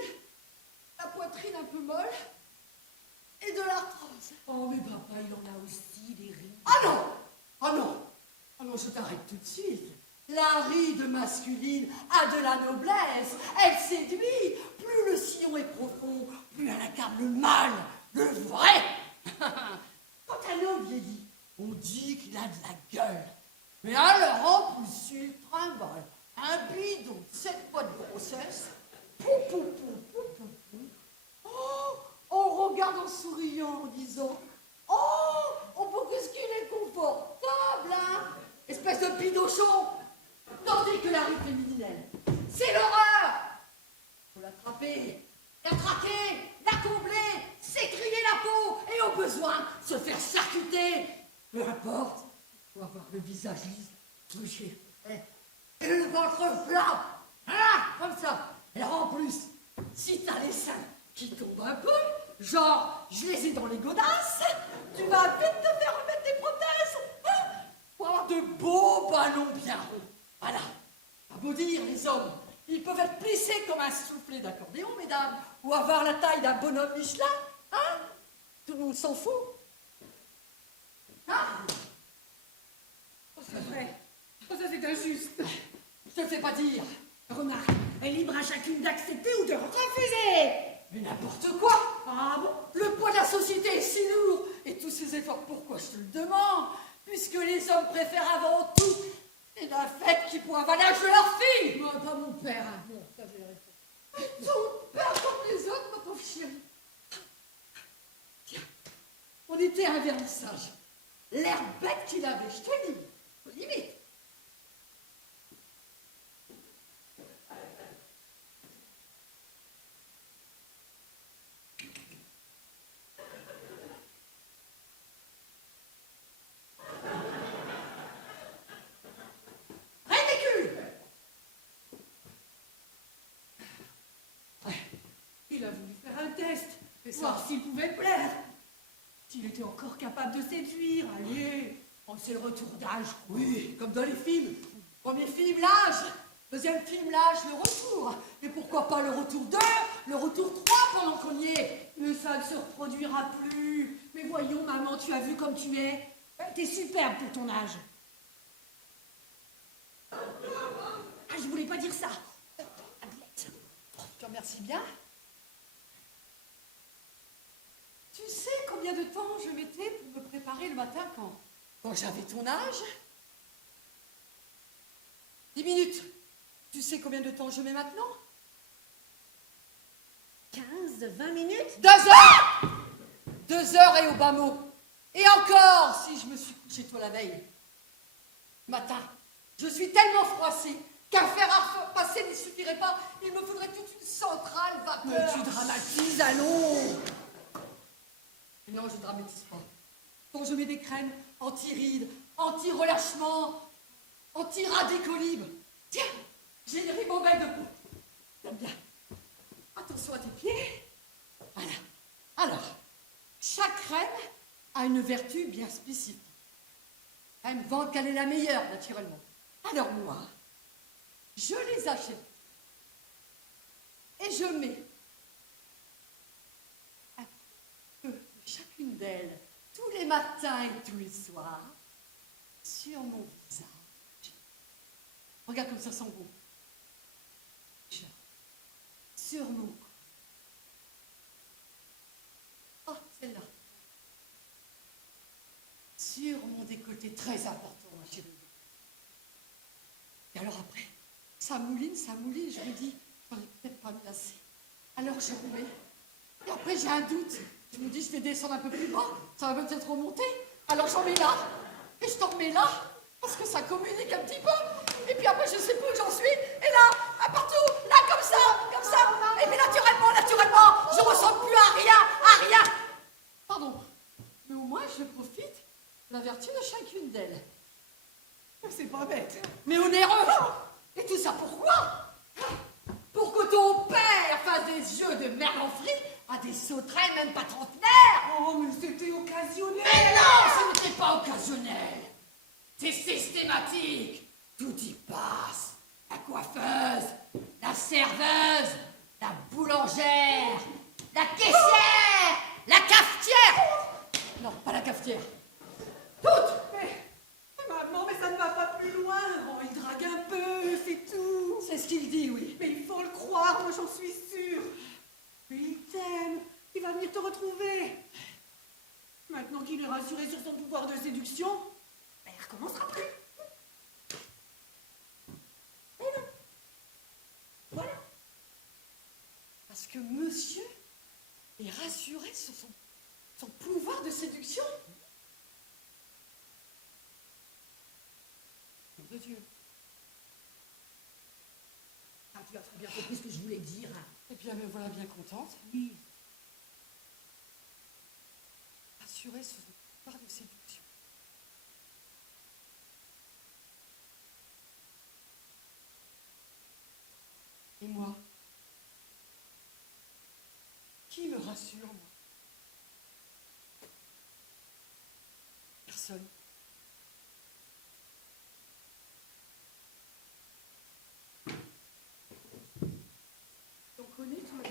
la poitrine un peu molle et de l'arthrose. Oh, mais papa, il en a aussi des rides. Ah non! Ah non! Ah non, je t'arrête tout de suite. La ride masculine a de la noblesse. Elle séduit. Plus le sillon est profond, plus elle incarne le mal, le vrai. Quand un homme vieillit, on dit qu'il a de la gueule. Mais alors, en plus, il trimballe un bidon de 7 mois de grossesse. Pou, pou, pou, pou, pou, pou. Oh, on regarde en souriant, en disant « Oh, qu'est-ce qu'il est confortable, hein !» Espèce de pidochon. Tandis que la rue féminine, elle, c'est l'horreur. Faut l'attraper, la traquer, la combler, s'écrier la peau et au besoin se faire charcuter. Peu importe, faut avoir le visage lisse, touché, et le ventre plat, hein, comme ça. Et alors en plus, si t'as les seins qui tombent un peu, genre je les ai dans les godasses, tu vas vite te faire remettre des prothèses, hein, pour avoir de beaux ballons bien ronds. Voilà. À beau dire, les hommes, ils peuvent être plissés comme un soufflet d'accordéon, mesdames, ou avoir la taille d'un bonhomme Michelin, hein. Tout le monde s'en fout. Hein? Oh, c'est vrai. Oh, ça, c'est injuste. Je te le fais pas dire. Remarque, est libre à chacune d'accepter ou de refuser. Mais n'importe quoi. Ah bon? Le poids de la société est si lourd. Et tous ces efforts, pourquoi je te le demande? Puisque les hommes préfèrent avant tout les fête qui poivonnagent leur fille. Moi, pas mon père. Hein. Bon, ça je vais répondre. Ton père comme les autres, ma pauvre chérie. Tiens, on était à un vernissage. L'air bête qu'il avait, je te dis. Limite. Ridicule. Il a voulu faire un test, voir s'il pouvait plaire. S'il était encore capable de séduire, allez. Oh, c'est le retour d'âge. Oui, comme dans les films. Premier film, l'âge. Deuxième film, l'âge, le retour. Et pourquoi pas le retour 2, le retour 3 pendant qu'on y est. Mais ça ne se reproduira plus. Mais voyons, maman, tu as vu comme tu es. T'es superbe pour ton âge. Ah, je voulais pas dire ça. Adelette. Je te remercie bien. Tu sais combien de temps je mettais pour me préparer le matin quand j'avais ton âge? 10 minutes. Tu sais combien de temps je mets maintenant? 15, 20 minutes? 2 heures! 2 heures et au bas mot. Et encore, si je me suis couché tôt la veille. Matin, je suis tellement froissée qu'un fer à passer n'y suffirait pas. Il me faudrait toute une centrale vapeur. Mais tu dramatises, allons. Non, je ne dramatise pas. Quand je mets des crèmes anti-rides, anti-relâchement, anti-radicolibre. Tiens, j'ai une ribambelle de peau. T'aimes bien. Attention à tes pieds. Voilà. Alors, chaque crème a une vertu bien spécifique. Elle me vante qu'elle est la meilleure, naturellement. Alors moi, je les achète. Et je mets un peu de chacune d'elles, tous les matins et tous les soirs, sur mon visage. Regarde comme ça sent bon. Sur mon cou. Oh, celle-là. Sur mon décolleté, très important, ma chérie. Et alors après, ça mouline, je me dis, j'en ai peut-être pas mis assez. Alors je remets. Et après, j'ai un doute. Je me dis, je vais descendre un peu plus bas, ça va peut-être remonter. Alors j'en mets là, et je t'en remets là, parce que ça communique un petit peu. Et puis après, je sais plus où j'en suis. Et là, à partout, là, comme ça. Et puis naturellement, je ressens plus à rien. Pardon. Mais au moins, je profite de la vertu de chacune d'elles. C'est pas bête. Mais onéreux. Et tout ça pourquoi? Pour que ton père fasse des yeux de merlanfrie à des sauterelles même pas trentenaires. Oh, mais c'était occasionnel. Mais non, ce n'était pas occasionnel. C'est systématique. Tout y passe. La coiffeuse, la serveuse, la boulangère, la caissière, la cafetière. Non, pas la cafetière. Toutes. Mais maman, mais ça ne va pas plus loin. Oh, il drague un peu, c'est tout. C'est ce qu'il dit, oui. Mais il faut le croire, moi j'en suis sûre. Mais il t'aime, il va venir te retrouver. Maintenant qu'il est rassuré sur son pouvoir de séduction, ben, il recommencera plus. Voilà. Parce que monsieur est rassuré sur son pouvoir de séduction. Nom de Dieu. Ah, tu as très bien compris ce que je voulais dire. Eh bien, me voilà bien contente. Oui. Rassuré sur son pouvoir de séduction. Et moi? Qui me rassure, moi? Personne. On connaît, toi,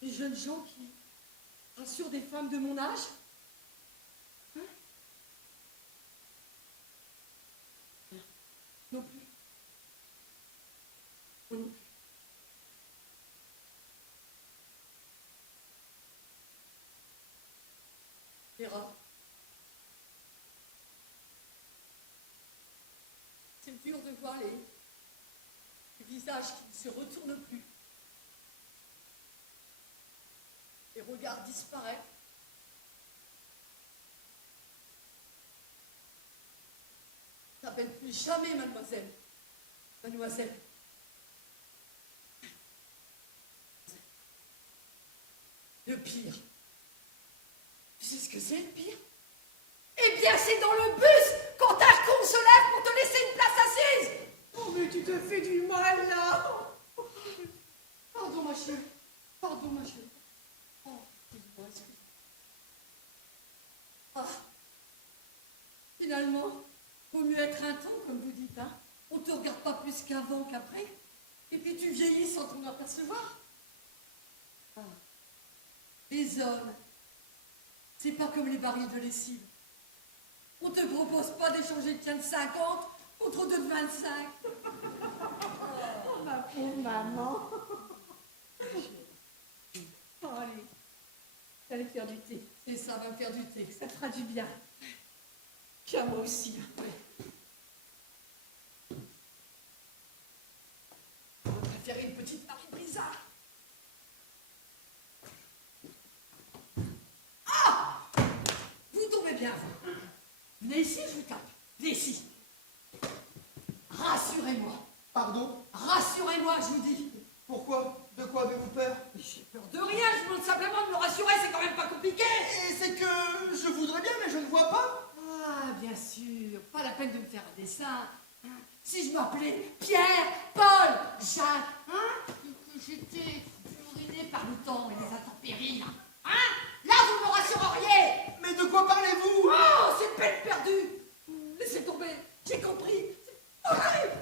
les jeunes gens qui rassurent des femmes de mon âge? Hein? Non plus. On- Vera. C'est dur de voir les visages qui ne se retournent plus. Les regards disparaissent. Je t'appelle plus jamais mademoiselle. Mademoiselle. Le pire. Tu sais ce que c'est le pire? Eh bien, c'est dans le bus quand ta con se lève pour te laisser une place assise. Oh, mais tu te fais du mal, là. Pardon, ma chérie. Pardon, ma chérie. Oh, excuse-moi, excuse-moi. Ah. Finalement, vaut mieux être un temps, comme vous dites, hein. On te regarde pas plus qu'avant qu'après. Et puis tu vieillis sans t'en apercevoir. Ah. Les hommes, c'est pas comme les barils de lessive. On te propose pas d'échanger le tien de 50 contre deux de 25. Oh, ma pauvre maman. Oh, allez. Ça va me faire du thé. Et ça va me faire du thé. Ça te fera du bien. Tiens, moi aussi. On va préférer une petite Marie Brizard. Ah! Vous tombez bien, vous. Venez ici, je vous tape. Venez ici. Rassurez-moi. Pardon? Rassurez-moi, je vous dis. Pourquoi? De quoi avez-vous peur? Mais j'ai peur de rien, je vous demande simplement de me rassurer, c'est quand même pas compliqué. Et c'est que je voudrais bien, mais je ne vois pas. Ah, bien sûr, pas la peine de me faire un dessin. Hein. Si je m'appelais Pierre, Paul, Jacques, hein, que j'étais uriné par le temps et les intempéries, hein, là vous me rassureriez. Mais de quoi parlez-vous? Oh, c'est peine perdue. Laissez tomber, j'ai compris. C'est horrible.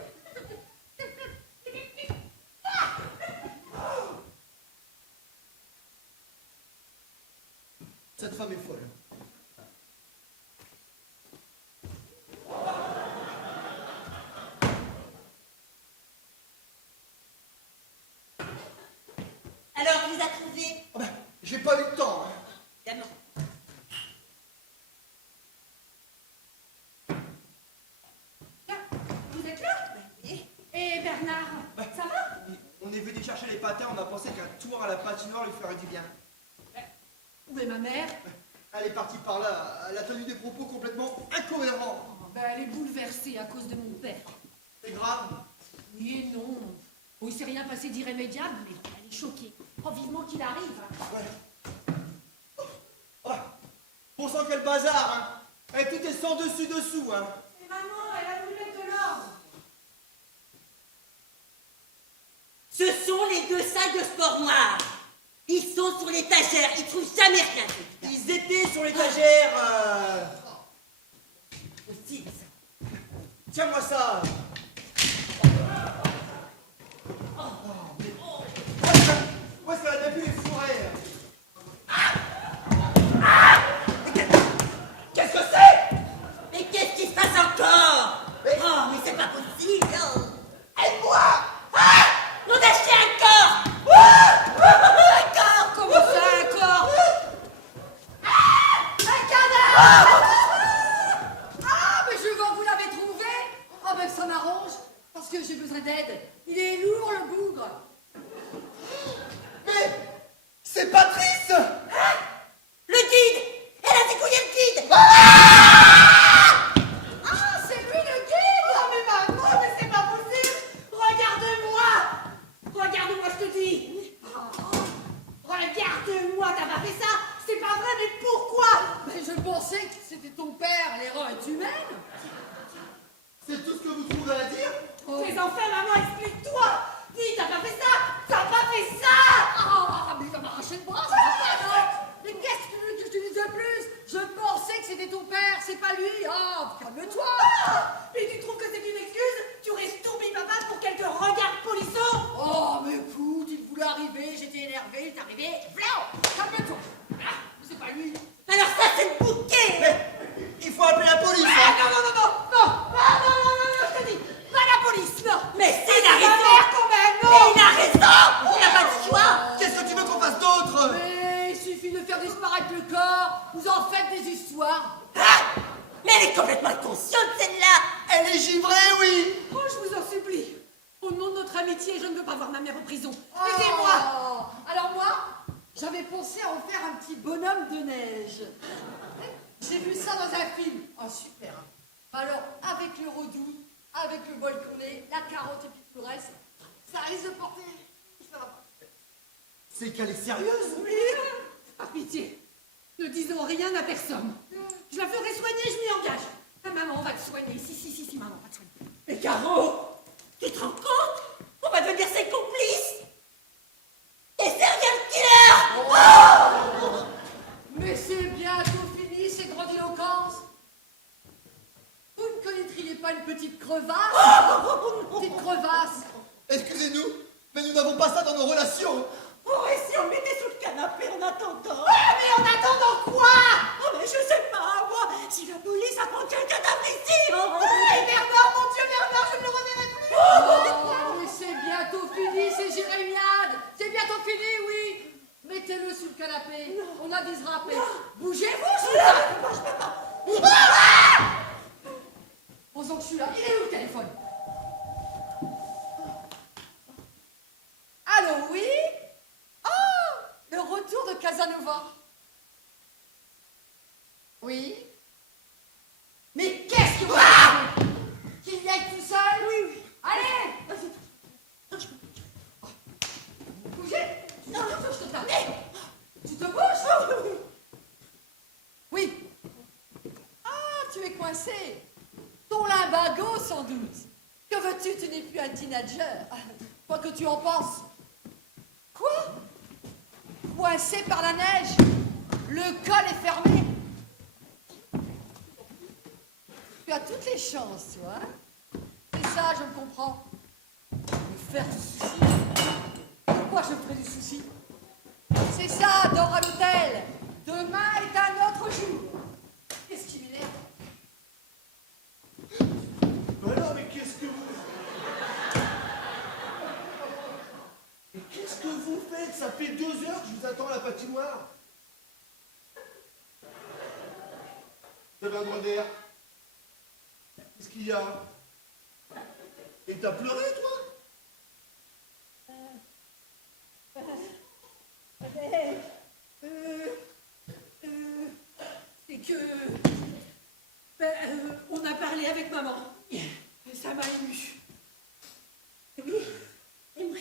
Cette femme est folle. Alors, on vous a trouvé? Ah ben, j'ai pas eu le temps. Hein. Évidemment. Vous êtes là? Oui. Et Bernard, ça va? On est venu chercher les patins, on a pensé qu'un tour à la patinoire lui ferait du bien. Où est ma mère? Elle est partie par là, elle a tenu des propos complètement incohérents. Oh, ben, elle est bouleversée à cause de mon père. C'est grave. Oui et non. Oh, il s'est rien passé d'irrémédiable, mais elle est choquée. Oh, vivement qu'il arrive. Ouais. Oh. Bon sang, quel bazar, hein. Et tout est sans dessus-dessous, hein. Et maman, elle a voulu mettre de l'ordre. Ce sont les deux sacs de sport noirs. Ils sont sur l'étagère, ils trouvent jamais rien. Ils étaient sur l'étagère. Aussi, ça. Tiens-moi ça. Où est-ce qu'elle a bien pu les fourrer? Qu'est-ce que c'est? Mais qu'est-ce qui se passe encore? Mais- Oh, mais c'est pas possible. Aide-moi! On a acheté un corps. Un corps. Comment ça, un corps? Ah, mais je vois, vous l'avez trouvé. Ah, ben ça m'arrange, parce que j'ai besoin d'aide. Il est lourd, le bougre. Mais c'est Patrice! Le guide. Elle a dégouillé le guide. Ah, c'est lui, le guide. Oh, mais maman, mais c'est pas possible. Regarde-moi. Regarde-moi, je te dis. Regarde-moi, t'as pas fait ça. C'est pas vrai, mais pourquoi? Mais je pensais que c'était ton père, l'erreur est humaine. C'est tout ce que vous trouvez à dire? Oh. Mais enfin, maman, explique-toi. Dis, t'as pas fait ça. T'as pas fait ça. Ah, mais il va m'arracher le bras, ça va pas, non. Mais qu'est-ce que tu veux que je te dise de plus? Je pensais que c'était ton père, c'est pas lui. Ah, calme-toi. Et tu trouves que c'est une excuse? Tu restes tourné papa pour quelques regards polissons? Oh, mais écoute, il voulait arriver, j'étais énervé, il est arrivé, fléau. Calme-toi. Ah, c'est pas lui. Alors ça, c'est le bouquet. Mais il faut appeler la police, Ah, hein. non, non, je te dis. Pas la police, non. Mais c'est Ta la mère, quand même, Et il a raison. Il n'a pas de choix. Qu'est-ce que tu veux qu'on fasse d'autre? Mais il suffit de faire disparaître le corps, vous en faites des histoires. Ah, mais elle est complètement inconsciente, celle-là. Elle est givrée, oui. Oh, je vous en supplie. Au nom de notre amitié, je ne veux pas voir ma mère en prison. Oh. Aidez-moi. Alors moi, j'avais pensé à en faire un petit bonhomme de neige. J'ai vu ça dans un film. Oh, super. Alors, avec le redoux, avec le bol collé, la carotte et puis tout le reste, ça risque de porter. Ça va pas. C'est qu'elle est sérieuse? Oui. Par pitié, ne disons rien à personne. Je la ferai soigner, je m'y engage. Ta maman va te soigner. Si, maman va te soigner. Mais Caro, tu te rends compte? On va devenir ses complices. Et serial killer. Mais c'est bientôt fini, ces grandiloquences. Vous ne connaîtriez pas une petite crevasse? Petite crevasse. Excusez-nous, mais nous n'avons pas ça dans nos relations. Oh, et si on mettait sous le canapé en attendant? Mais en attendant quoi? Oh, mais je sais pas, moi. Si la police apprend qu'il y a un cadavre ici. Et Bernard, mon Dieu, Bernard, je ne le reverrai plus. Oh, mais c'est bientôt fini, c'est Jérémiade. C'est bientôt fini, oui. Mettez-le sur le canapé. On avisera après. Bougez-vous, je vous Posons que je suis là. Il est où le téléphone? Allô, oui? Oh, le retour de Casanova. Oui? Mais qu'est-ce que vous faites? Qu'il y aille tout seul? Oui, oui. Allez! Bougez! Non, je te tape. Tu te bouges? Oui. Ah, tu es coincé. Ton limbago, sans doute. Que veux-tu? Tu n'es plus un teenager. Quoi que tu en penses. Quoi? Coincé par la neige? Le col est fermé? Tu as toutes les chances, toi. Hein? C'est ça, je me comprends. Me faire du souci. Pourquoi je ferais du souci? C'est ça, dors à l'hôtel. Demain est un autre jour. Qu'est-ce qui m'énerve? Ben non, mais qu'est-ce que vous... Mais qu'est-ce que vous faites? Ça fait 2 heures que je vous attends à la patinoire. Vous avez un droit d'air. Qu'est-ce qu'il y a? Et t'as pleuré, toi? C'est que... on a parlé avec maman. Ça m'a ému. Oui, et moi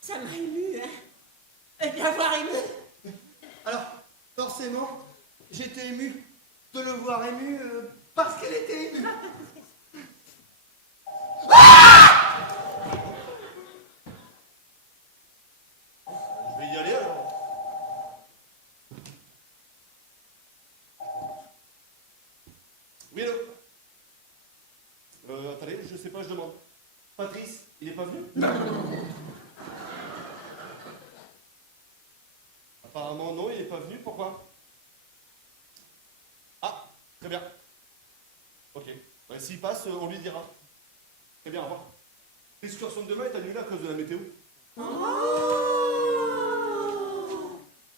ça m'a ému, hein. Et bien voir ému. Alors, forcément, j'étais ému de le voir ému parce qu'elle était émue. Je vais y aller alors. Oui, allô? Attendez, je sais pas, je demande. Patrice, il est pas venu? Apparemment non, il est pas venu, pourquoi? Ah, très bien. Ok. Ben, s'il passe, on lui dira. Très bien, au revoir. L'excursion de demain est annulée à cause de la météo.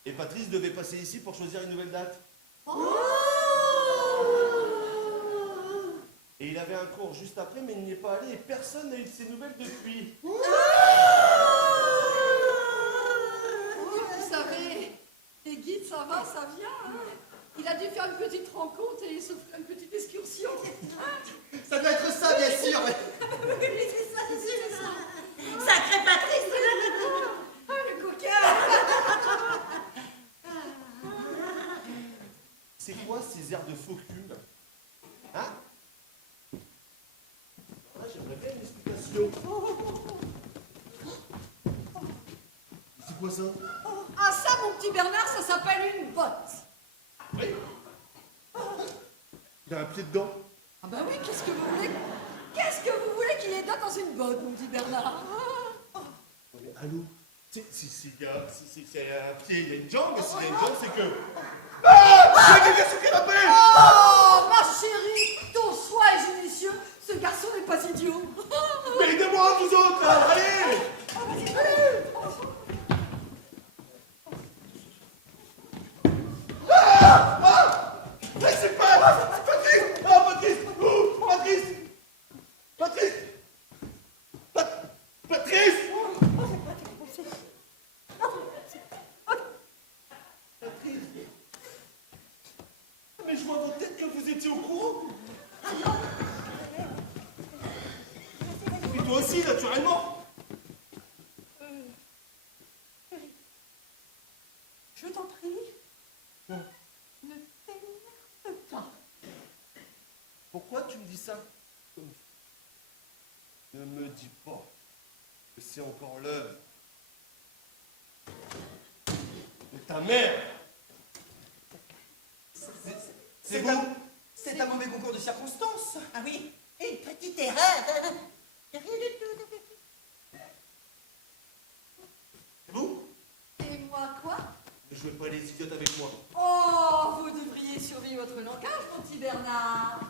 Et Patrice devait passer ici pour choisir une nouvelle date. Et il avait un cours juste après, mais il n'y est pas allé et personne n'a eu de ses nouvelles depuis. Vous savez, les guides, ça va, ça vient. Hein? Il a dû faire une petite rencontre et s'offrir une petite excursion. Ça doit être ça, bien sûr. Sacré Patrice. Ah, le coquin. C'est quoi ces airs de faux cul là? Hein? Ah, j'aimerais bien une explication. C'est quoi ça? Ah ça, mon petit Bernard, ça s'appelle une botte. Oui. Il a un pied dedans. Ah bah oui, qu'est-ce que vous voulez? Qu'est-ce que vous voulez qu'il ait dedans dans une botte, mon petit Bernard? Mais allô? C'est un pied, il y a une jambe, mais s'il y a une jambe, c'est que... Ah! J'ai quelqu'un sur le canapé! Oh, ma chérie, ton choix est judicieux. Ce garçon n'est pas idiot. Mais aidez-moi, vous autres, là! Allez! Patrice! Mais je vois dans votre tête que vous étiez au courant. Et toi aussi, naturellement. Je t'en prie. Ne t'énerve pas. Pourquoi tu me dis ça? Ne me dis pas que c'est encore l'œuvre de ta mère. C'est c'est un mauvais concours de circonstances. Ah oui, une petite erreur. Rien du tout. C'est vous? Et moi, quoi? Ne jouez pas les idiotes avec moi. Oh, vous devriez surveiller votre langage, mon petit Bernard.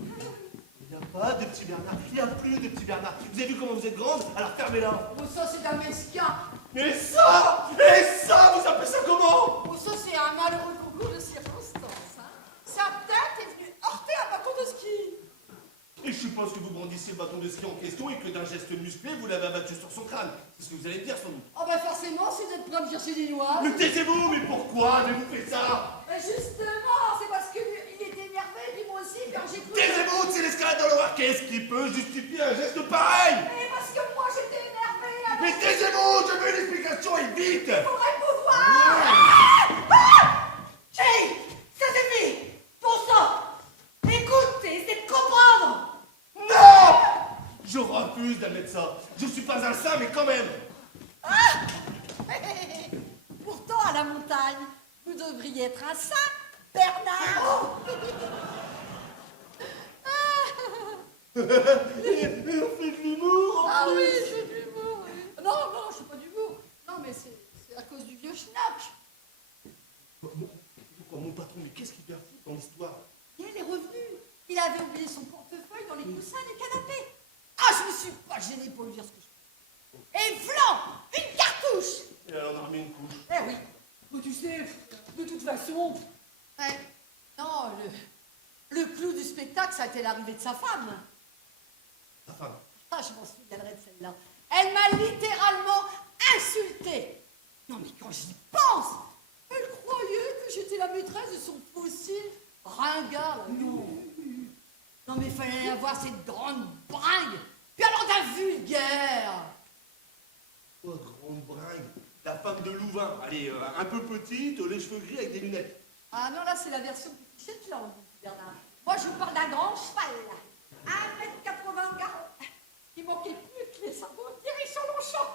Il n'y a pas de petit Bernard. Il n'y a plus de petit Bernard. Vous avez vu comment vous êtes grande? Alors fermez-la. Oh, ça, c'est un mesquin. Et ça, vous appelez ça comment? Oh, ça, c'est un malheureux concours de circonstances. Hein. Sa tête est venue heurter un bâton de ski. Et je suppose que vous brandissiez le bâton de ski en question et que d'un geste musclé, vous l'avez abattu sur son crâne. C'est ce que vous allez me dire, sans doute. Oh, ben forcément, si vous êtes prêt à me chercher des noix. Mais taisez-vous, mais pourquoi avez-vous fait ça? Ben justement, c'est parce qu'il était énervé, puis moi aussi, quand j'ai cru... Taisez-vous, c'est l'escalade dans l'horreur. Qu'est-ce qui peut justifier un geste pareil? Mais parce que moi, j'étais énervée, alors Mais taisez-vous, je veux une explication et vite. il faudrait pouvoir... Hey, ça suffit. Bon sang. Écoute, essaie de comprendre. Non! Je refuse d'admettre ça. Je suis pas un saint, mais quand même. Pourtant, à la montagne, vous devriez être un saint, Bernard. On fait de l'humour. Ah oui, c'est de l'humour. Oui. Non, non, je suis pas d'humour. Non, mais c'est à cause du vieux schnack. Pourquoi mon patron, mais qu'est-ce qu'il vient foutre dans l'histoire? Il est revenu. Il avait oublié son portefeuille dans les coussins du canapé. Ah, je me suis pas gênée pour lui dire ce que je fais. Et flan, une cartouche. Et alors, on a remis une couche. Eh oui. Oh, tu sais, de toute façon... Ouais. Non, le clou du spectacle, ça a été l'arrivée de sa femme. Ta femme. Ah, je m'en souviendrai de celle-là. Elle m'a littéralement insultée. Non, mais quand j'y pense, elle croyait que j'étais la maîtresse de son fossile ringard. Là. Non. Non, mais il fallait avoir cette grande bringue. Puis alors d'un vulgaire. Oh, grande bringue. La femme de Louvain. Allez, un peu petite, les cheveux gris avec des lunettes. Ah non, là, c'est la version cliché de Claude, Bernard. Moi, je vous parle d'un grand cheval. 1,80 m garant. Il manquait plus que les sabots direction Longchamp.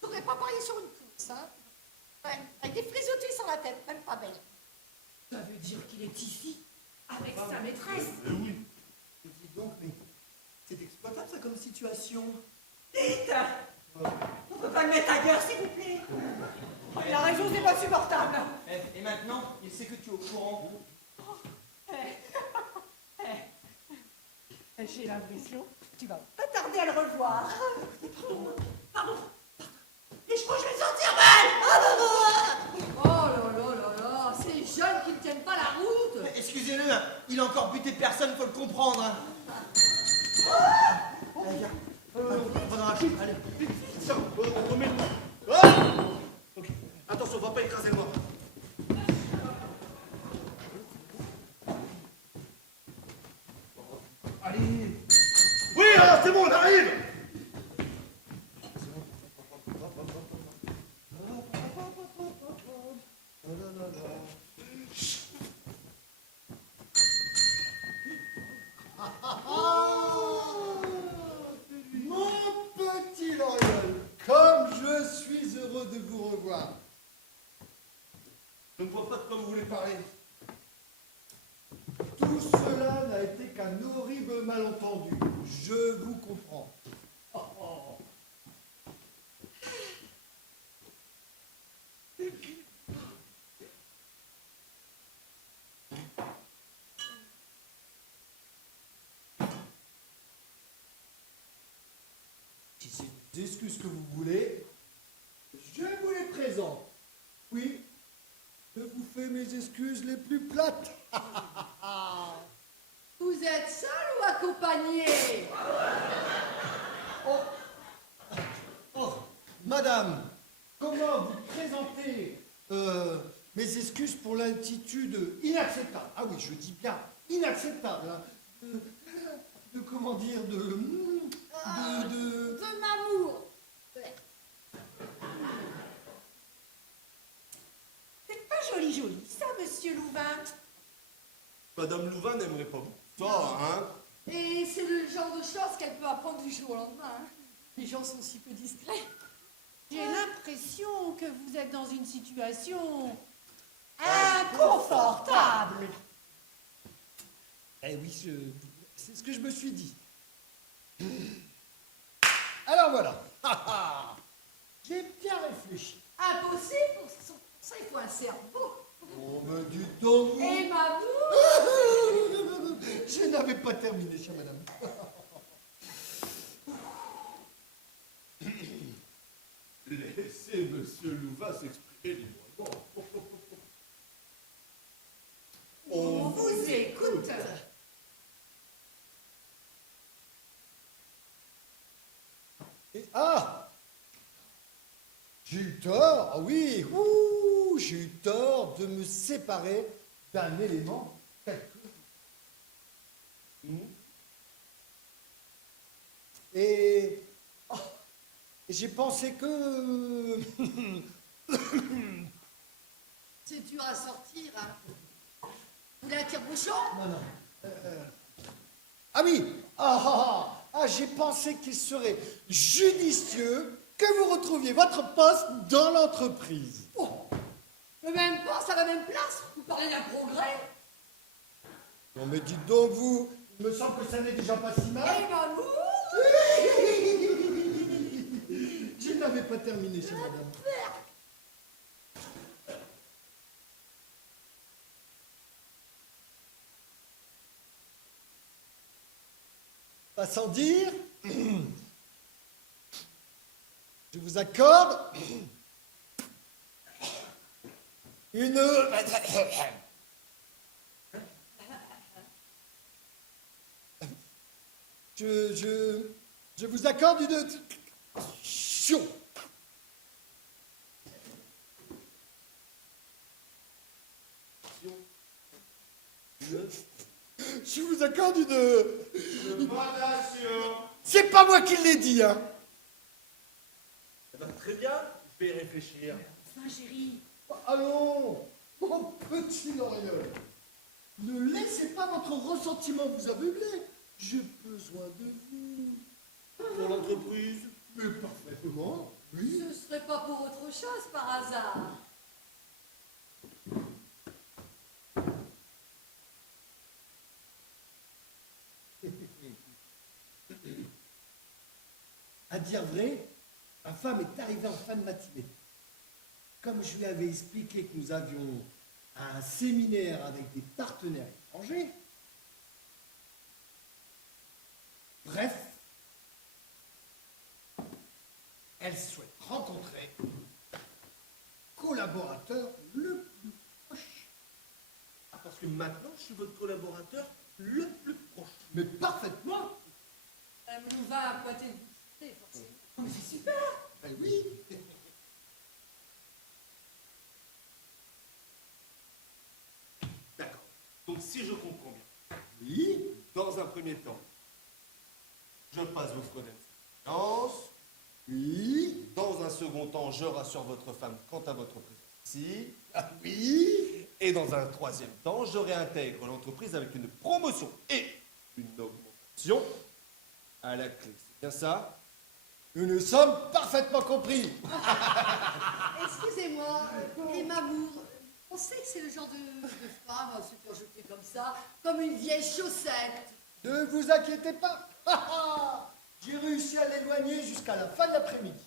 T'aurais pas parié sur une course, hein? Ouais, avec des frisottis sur la tête, même pas belle. Ça veut dire qu'il est ici, avec sa maîtresse. Oui. Dis donc, mais c'est exploitable ça comme situation. Dites, on peut pas le mettre ailleurs, s'il vous plaît. Il a raison, c'est pas supportable. Et maintenant, il sait que tu es au courant. J'ai l'impression que tu vas pas tarder à le revoir. Pardon. Et je crois que je vais sortir mal. Oh là là là là, ces jeunes qui ne tiennent pas la route. Mais excusez-le, hein, il a encore buté personne, faut le comprendre. Hein. Allez, viens. On va dans la chambre, allez. Tiens, on remet le... Ah! Ok. Attention, on va pas écraser le mort. Allez. Oui, alors c'est bon, on arrive. Mon petit Loriol, comme je suis heureux de vous revoir. Je ne vois pas de quoi vous voulez parler. Tout cela n'a été qu'un horrible malentendu. Je vous comprends. Si c'est des excuses que vous voulez, je vous les présente. Oui, je vous fais mes excuses les plus plates. Vous êtes seul ou accompagné? Oh, Madame, comment vous présentez mes excuses pour l'attitude inacceptable? Ah oui, je dis bien inacceptable. Hein, de comment dire, de Mamour. C'est pas joli, ça, monsieur Louvain. Madame Louvain n'aimerait pas beaucoup ça, hein. Et c'est le genre de choses qu'elle peut apprendre du jour au lendemain. Hein. Les gens sont si peu discrets. J'ai l'impression que vous êtes dans une situation inconfortable. Eh oui, c'est ce que je me suis dit. Alors voilà. J'ai bien réfléchi. Impossible, pour ça il faut un cerveau. Oh, mais du donc vous. Et Mamour. Je n'avais pas terminé, chère madame. Laissez Monsieur Louvain s'exprimer librement. On vous écoute. Ah, j'ai eu tort, ah oui, ouh, j'ai eu tort de me séparer d'un élément tel que vous. Et j'ai pensé que... C'est dur à sortir, hein. Vous voulez un tire-bouchon? Non. Ah oui, j'ai pensé qu'il serait judicieux que vous retrouviez votre poste dans l'entreprise. Oh, le même poste à la même place? Vous parlez d'un progrès? Non mais dites donc vous, il me semble que ça n'est déjà pas si mal. Et Mamour. Je n'avais pas terminé, chère madame. Pas sans dire, je vous accorde une... Je vous accorde une... Je vous accorde une... C'est pas moi qui l'ai dit, hein. Eh ben, très bien, je vais y réfléchir. Enfin, chérie. Allons, mon petit Loriol, ne laissez pas votre ressentiment vous aveugler. J'ai besoin de vous. Pour l'entreprise. Mais parfaitement, oui. Ce serait pas pour autre chose par hasard. À dire vrai, ma femme est arrivée en fin de matinée. Comme je lui avais expliqué que nous avions un séminaire avec des partenaires étrangers, bref, elle souhaite rencontrer collaborateur le plus proche. Ah, parce que maintenant, je suis votre collaborateur le plus proche. Mais parfaitement. Madame Louvain a pointé le bout du nez, forcément. Oh, mais c'est super. Ben oui. D'accord. Donc, si je comprends bien, Oui. dans un premier temps, je passe vos frais d'influence. Oui. Dans un second temps, je rassure votre femme quant à votre présence ici. Ah oui. Et dans un troisième temps, je réintègre l'entreprise avec une promotion et une augmentation à la clé. C'est bien ça? Nous nous sommes parfaitement compris. Excusez-moi, et Mamour, on sait que c'est le genre de femme à se faire jeter comme ça, comme une vieille chaussette. Ne vous inquiétez pas. J'ai réussi à l'éloigner jusqu'à la fin de l'après-midi.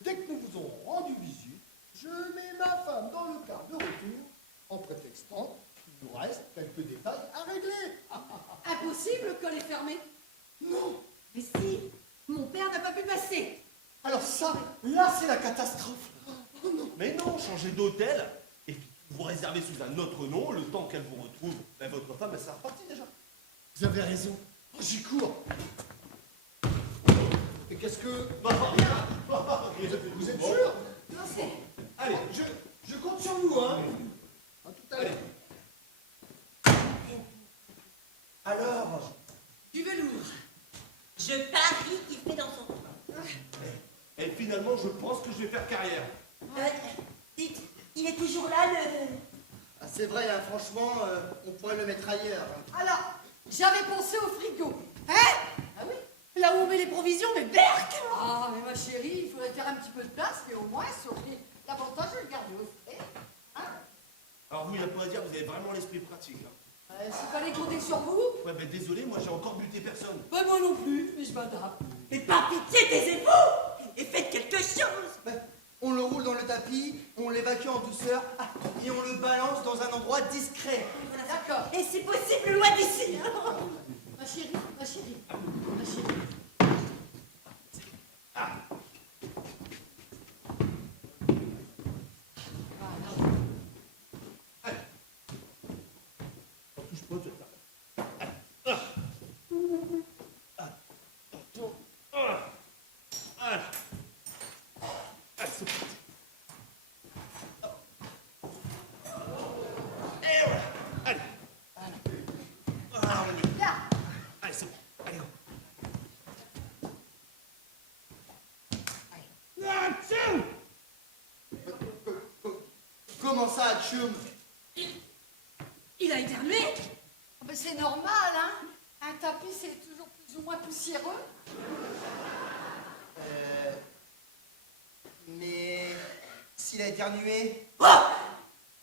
Dès que nous vous aurons rendu visite, je mets ma femme dans le car de retour en prétextant qu'il nous reste quelques détails à régler. Impossible que les fermer. Non. Mais si, mon père n'a pas pu passer. Alors ça, là c'est la catastrophe. Oh non. Mais non, changez d'hôtel et puis vous réservez sous un autre nom le temps qu'elle vous retrouve. Ben, votre femme, elle sera repartie déjà. Vous avez raison. Oh, j'y cours. Et qu'est-ce que... Bah, rien. Vous êtes sûr? Non, c'est... Allez, Je compte sur vous, hein. À tout à l'heure. Alors, Du velours. Je parie qu'il fait dans son coin. et finalement, je pense que je vais faire carrière. Dites, il est toujours là, le... ah, c'est vrai, hein, franchement, on pourrait le mettre ailleurs. Alors, j'avais pensé au frigo. Hein? Ah oui? Là où on met les provisions, mais berk! Ah, mais ma chérie, il faudrait faire un petit peu de place, mais au moins, ça aurait l'avantage de le garder au frais. Hein? Alors vous, il n'y a pas à dire, vous avez vraiment l'esprit pratique. Hein. S'il fallait compter sur vous, Ouais, ben désolé, moi j'ai encore buté personne. ben moi non plus, mais je m'adapte. Mais par pitié, taisez-vous et faites quelque chose. Ben, on le roule dans le tapis, on l'évacue en douceur, et on le balance dans un endroit discret. D'accord. Et si possible, loin d'ici. hein. Ma chérie, ma chérie, ma chérie. En touche pas, je c'est parti. Et voilà. Allez. Ah, on y est. Là. Allez, c'est bon. Allez, go. Comment ça, Tchoum? Il a éternué. Ah ben c'est normal, hein. Un tapis, c'est toujours plus ou moins poussiéreux. Mais s'il a éternué, Oh,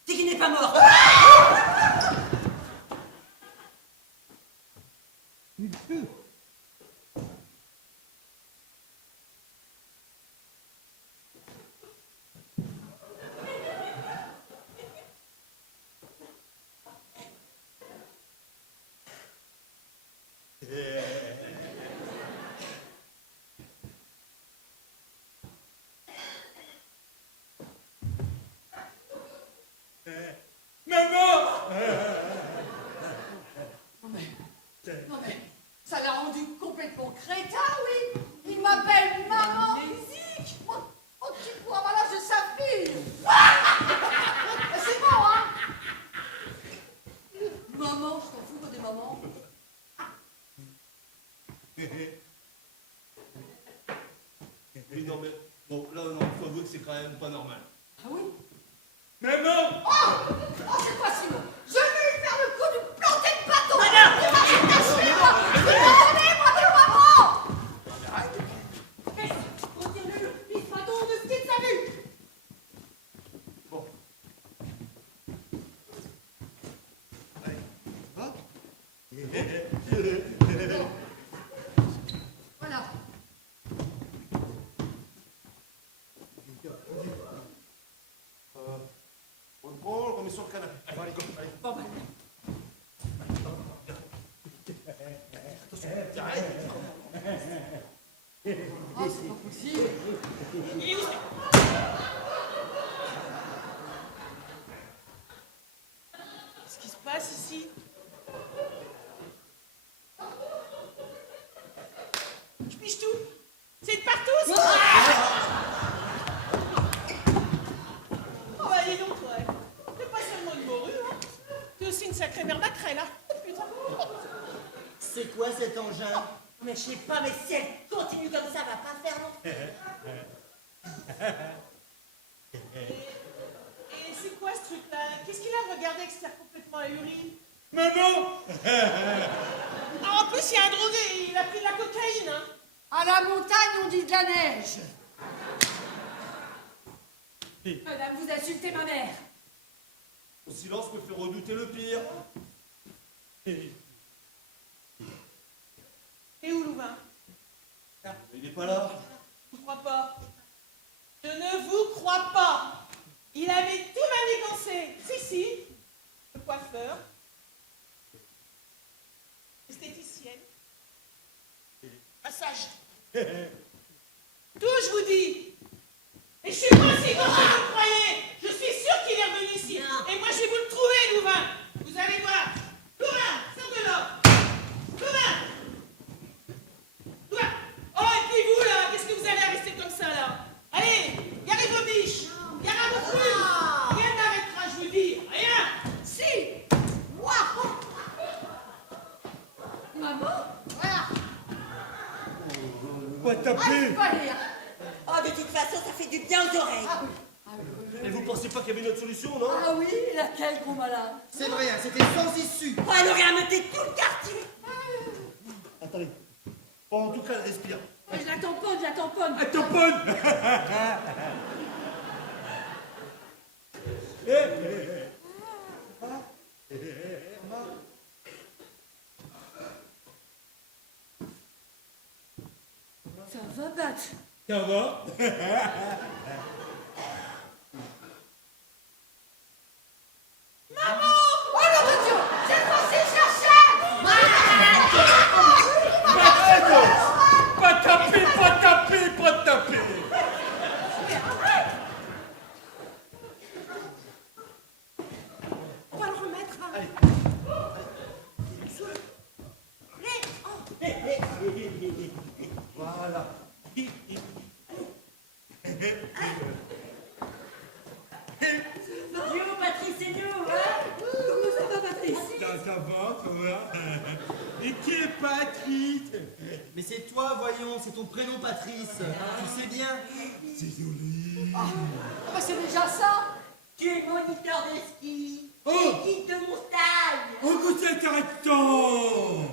c'est qu'il n'est pas mort. Non mais, ça l'a rendu complètement crétin, oui. Il m'appelle maman. Oh, tu pourras avoir l'âge de sa fille. C'est bon, hein. Maman, je t'en fous, toi, des mamans. Oui, non, mais bon, là, non, faut avouer que c'est quand même pas normal. Ah oui? Maman! Oh, c'est pas Simon. Je vais lui faire le coup du planter de bâton. Retirez le pif bâton de ce qu'il t'a vu. Bon. Voilà. On le prend, on le remet sur le canapé. Allez, allez, go, allez. Bon, ben, Attention, arrête. Oh, c'est pas possible. il est où, ça? Qu'est-ce qui se passe ici? Je piche tout. C'est de partout, ça. Oh bah dis donc, toi. T'es pas seulement une morue, hein. T'es aussi une sacrée mère maquerelle, hein. Oh, putain. c'est quoi cet engin? Mais je sais pas, mais si elle continue comme ça, elle va pas faire long. Et c'est quoi ce truc-là? Qu'est-ce qu'il a regardé que c'était complètement ahuri? Maman! Ah, en plus, il y a un drogué, il a pris de la cocaïne, hein. À la montagne, on dit de la neige. Madame, vous insultez ma mère. Ton silence me fait redouter le pire. Et où, Louvain? Il n'est pas là. Je ne crois pas. Je ne vous crois pas. Il avait tout manigancé. Si, le coiffeur, l'esthéticienne, massage. Tout, je vous dis. Et je suis pas aussi con que vous le croyez. Je suis sûre qu'il est revenu ici. Non. Et moi, je vais vous le trouver, Louvain. Vous allez voir. Louvain, sors de là. Louvain. Louvain. Oh, et puis vous, là, qu'est-ce que vous allez rester comme ça, là? laisse pas aller, hein. Oh, de toute façon, ça fait du bien aux oreilles. Ah oui. Ah oui, oui, Et oui. vous pensez pas qu'il y avait une autre solution, non? Ah oui, laquelle, gros malin? C'est vrai, hein, c'était sans issue. Oh, elle aurait ameuté tout le quartier. Attendez. Bon, en tout cas, elle respire. Je la tamponne, je la tamponne. À tamponne. Ça va battre. Ça va? Oh non, mon Dieu! Cette fois-ci, cherchez! Pas taper, pas taper, pas taper. On va le remettre. Hein. Voilà. Dieu, Patrice et nous, hein? Comment ça va, Patrice? Ça va, ça va. Et qui est Patrice? Mais c'est toi, voyons, c'est ton prénom Patrice. Tu sais bien. C'est joli. Ah bah c'est déjà ça. Tu es moniteur de ski. Oh. Et guide de montagne. Oh, que c'est intéressant.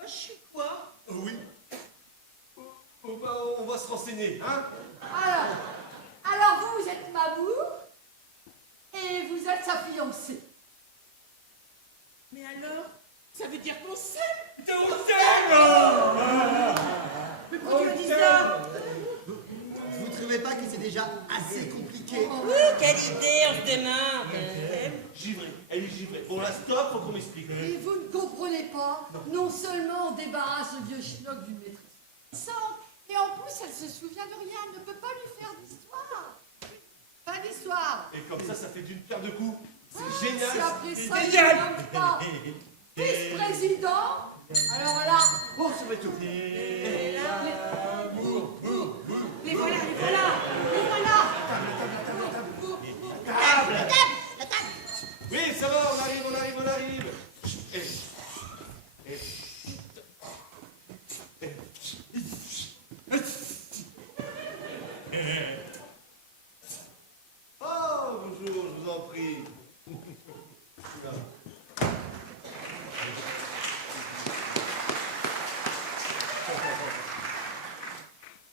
Je suis quoi? Oui. On va se renseigner, hein? Alors vous êtes Mamour et vous êtes sa fiancée. Mais alors, ça veut dire qu'on s'aime? On s'aime. Mais pourquoi tu me dis ça? Vous trouvez pas que c'est déjà assez compliqué? Quelle idée, on se demande. Givré. Elle est givrée. Bon, là, stop, faut qu'on m'explique. Et vous ne comprenez pas, non seulement on débarrasse le vieux schnock d'une maîtresse puissante, et en plus elle se souvient de rien, elle ne peut pas lui faire d'histoire. Pas d'histoire. Et comme ça fait d'une pierre deux coups. C'est génial. Si après c'est ça, il génial. ne nomme pas vice-président, alors là, Oh, ça va être tout. Les voilà, les voilà. et voilà. Oui, ça va, on arrive. Oh, bonjour, je vous en prie.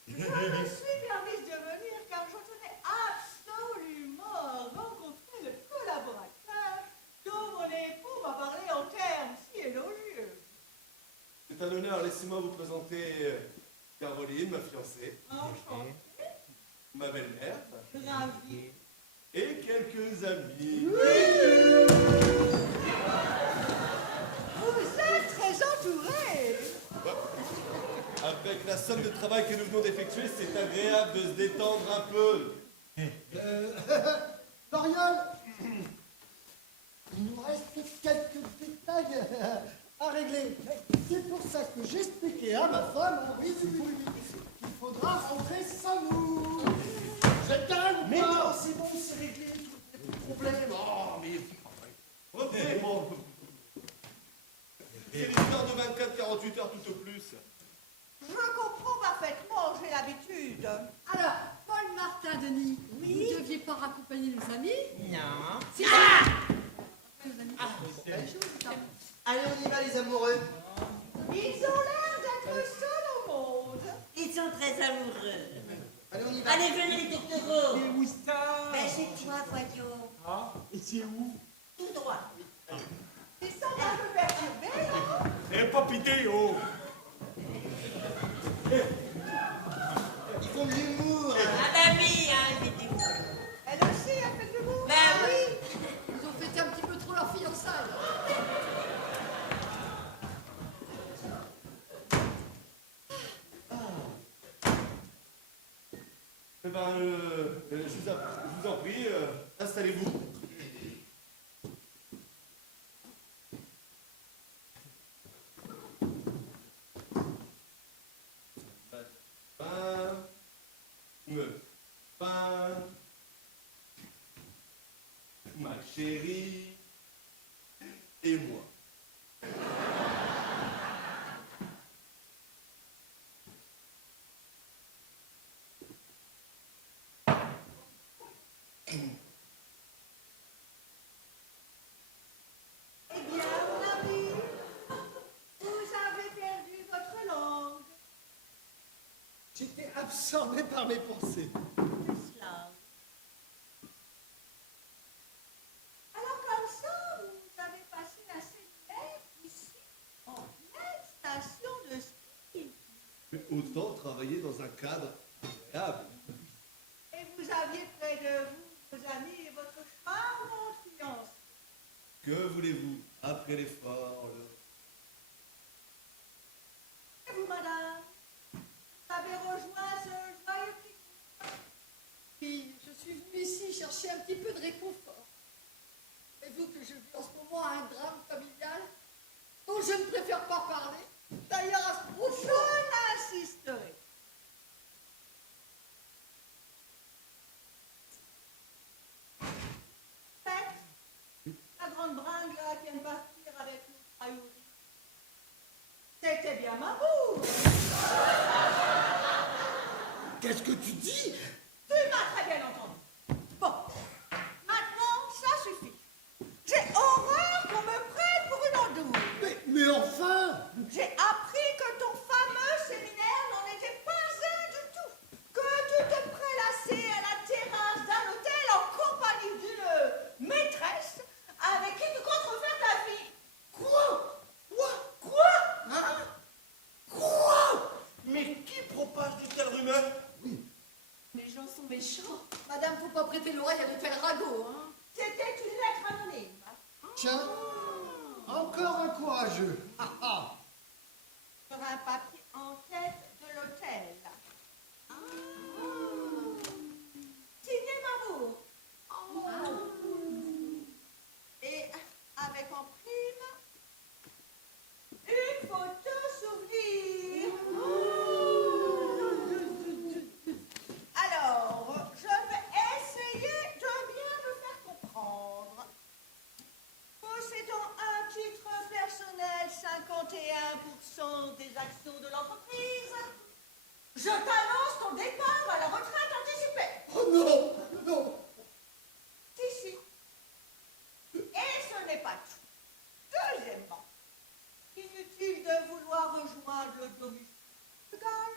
Je me suis permise de venir car je tenais absolument rencontrer le collaborateur dont mon époux m'a parlé en termes si élogieux. C'est un honneur, laissez-moi vous présenter Caroline, ma fiancée, Enchantée, ma belle-mère ravie. et quelques amis. Vous êtes très entouré. Avec la somme de travail que nous venons d'effectuer, c'est agréable de se détendre un peu. Dorian, il nous reste quelques détails à régler. C'est pour ça que j'expliquais à ma femme, oui, qu'il faudra rentrer sans nous. C'est calme. Mais non, c'est bon, c'est réglé. Pas de problème. Oh, mais. Revenez, bon. C'est l'histoire de 24-48 heures tout au plus. Je comprends parfaitement, j'ai l'habitude. Alors, Paul Martin Denis, vous ne deviez pas raccompagner les amis? Non. Si, les amis. Allez, on y va, les amoureux. Ils ont l'air d'être seuls au monde. Ils sont très amoureux. Allez, on y va. Allez, venez les doctoraux. Et où ça? Ben, chez toi, voyons. Ah, et c'est où? Tout droit. Ils sont un peu perturbés, non? Et pas vidéo. Ils font de l'humour. Ah bah oui, hein, vidéo. Elle aussi a fait de l'humour. Ben oui. Ils ont fêté un petit peu trop leur fiançailles. Eh ben, je vous en prie, installez-vous. Ma chérie et moi. Eh bien, mon ami, vous avez perdu votre langue. J'étais absorbé par mes pensées. C'est cela. Alors comme ça, vous avez passé un séminaire ici, en pleine station de ski. Autant travailler dans un cadre agréable. Et vous aviez près de vous vos amis et votre charmante fiancée. Que voulez-vous? Après l'effort, Et vous, madame, vous avez rejoint ce joyeux pique-nique. Puis, je suis venue ici chercher un petit peu de réconfort. Savez-vous que je vis en ce moment un drame familial dont je ne préfère pas parler? D'ailleurs, à ce propos, Je n'insisterai. Faites, la grande bringue là qui vient de partir avec nous à Uri. C'était bien Mamour. Qu'est-ce que tu dis? Tu m'as très bien entendu. Bon, maintenant, ça suffit. J'ai horreur qu'on me prenne pour une andouille. Mais enfin! J'ai appris que ton fameux séminaire n'en était pas un du tout. Que tu te prélassais à la terrasse d'un hôtel en compagnie d'une maîtresse avec qui tu comptes refaire ta vie. Quoi? Hein? Quoi? Mais qui propage de telles rumeurs? les gens sont méchants. Madame, faut pas prêter l'oreille à de tels ragots, hein. C'était une lettre anonyme. Tiens, encore un courageux. Ah, ah. Sur un papier en tête de l'hôtel. Signé Mamour. Et avec en prime une photo souvenir. Alors, je vais essayer de bien me faire comprendre. Possédant un titre personnel 51% des actions de l'entreprise, je t'annonce ton départ à la retraite anticipée. Oh non! Non! Si, si. Et ce n'est pas tout. Deuxièmement, inutile de vouloir rejoindre le domicile légal,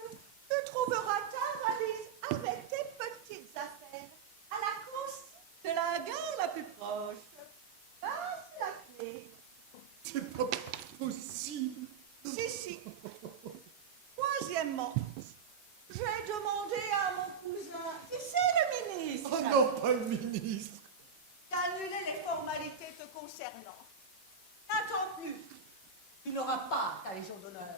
tu trouveras ta valise avec tes petites affaires à la consigne de la gare la plus proche. Là, c'est la clé. C'est pas possible! Si, si. Troisièmement, j'ai demandé à mon cousin, qui c'est le ministre, Oh non, pas le ministre! d'annuler les formalités te concernant. N'attends plus. Tu n'auras pas ta Légion d'honneur.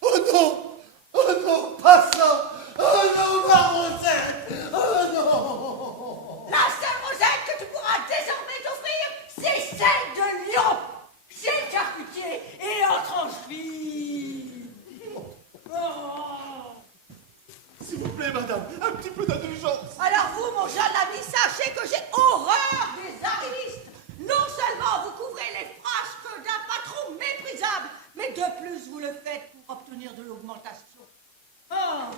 Oh non! Oh non, pas ça! Oh non, ma Rosette! Oh non! La seule rosette que tu pourras désormais t'offrir, c'est celle de Lyon, chez le charcutier et en tranche-vie. Oh. S'il vous plaît, madame, un petit peu d'indulgence. Alors vous, mon jeune ami, sachez que j'ai horreur des arrivistes. Non seulement vous couvrez les frasques d'un patron méprisable, mais de plus vous le faites pour obtenir de l'augmentation. Oh.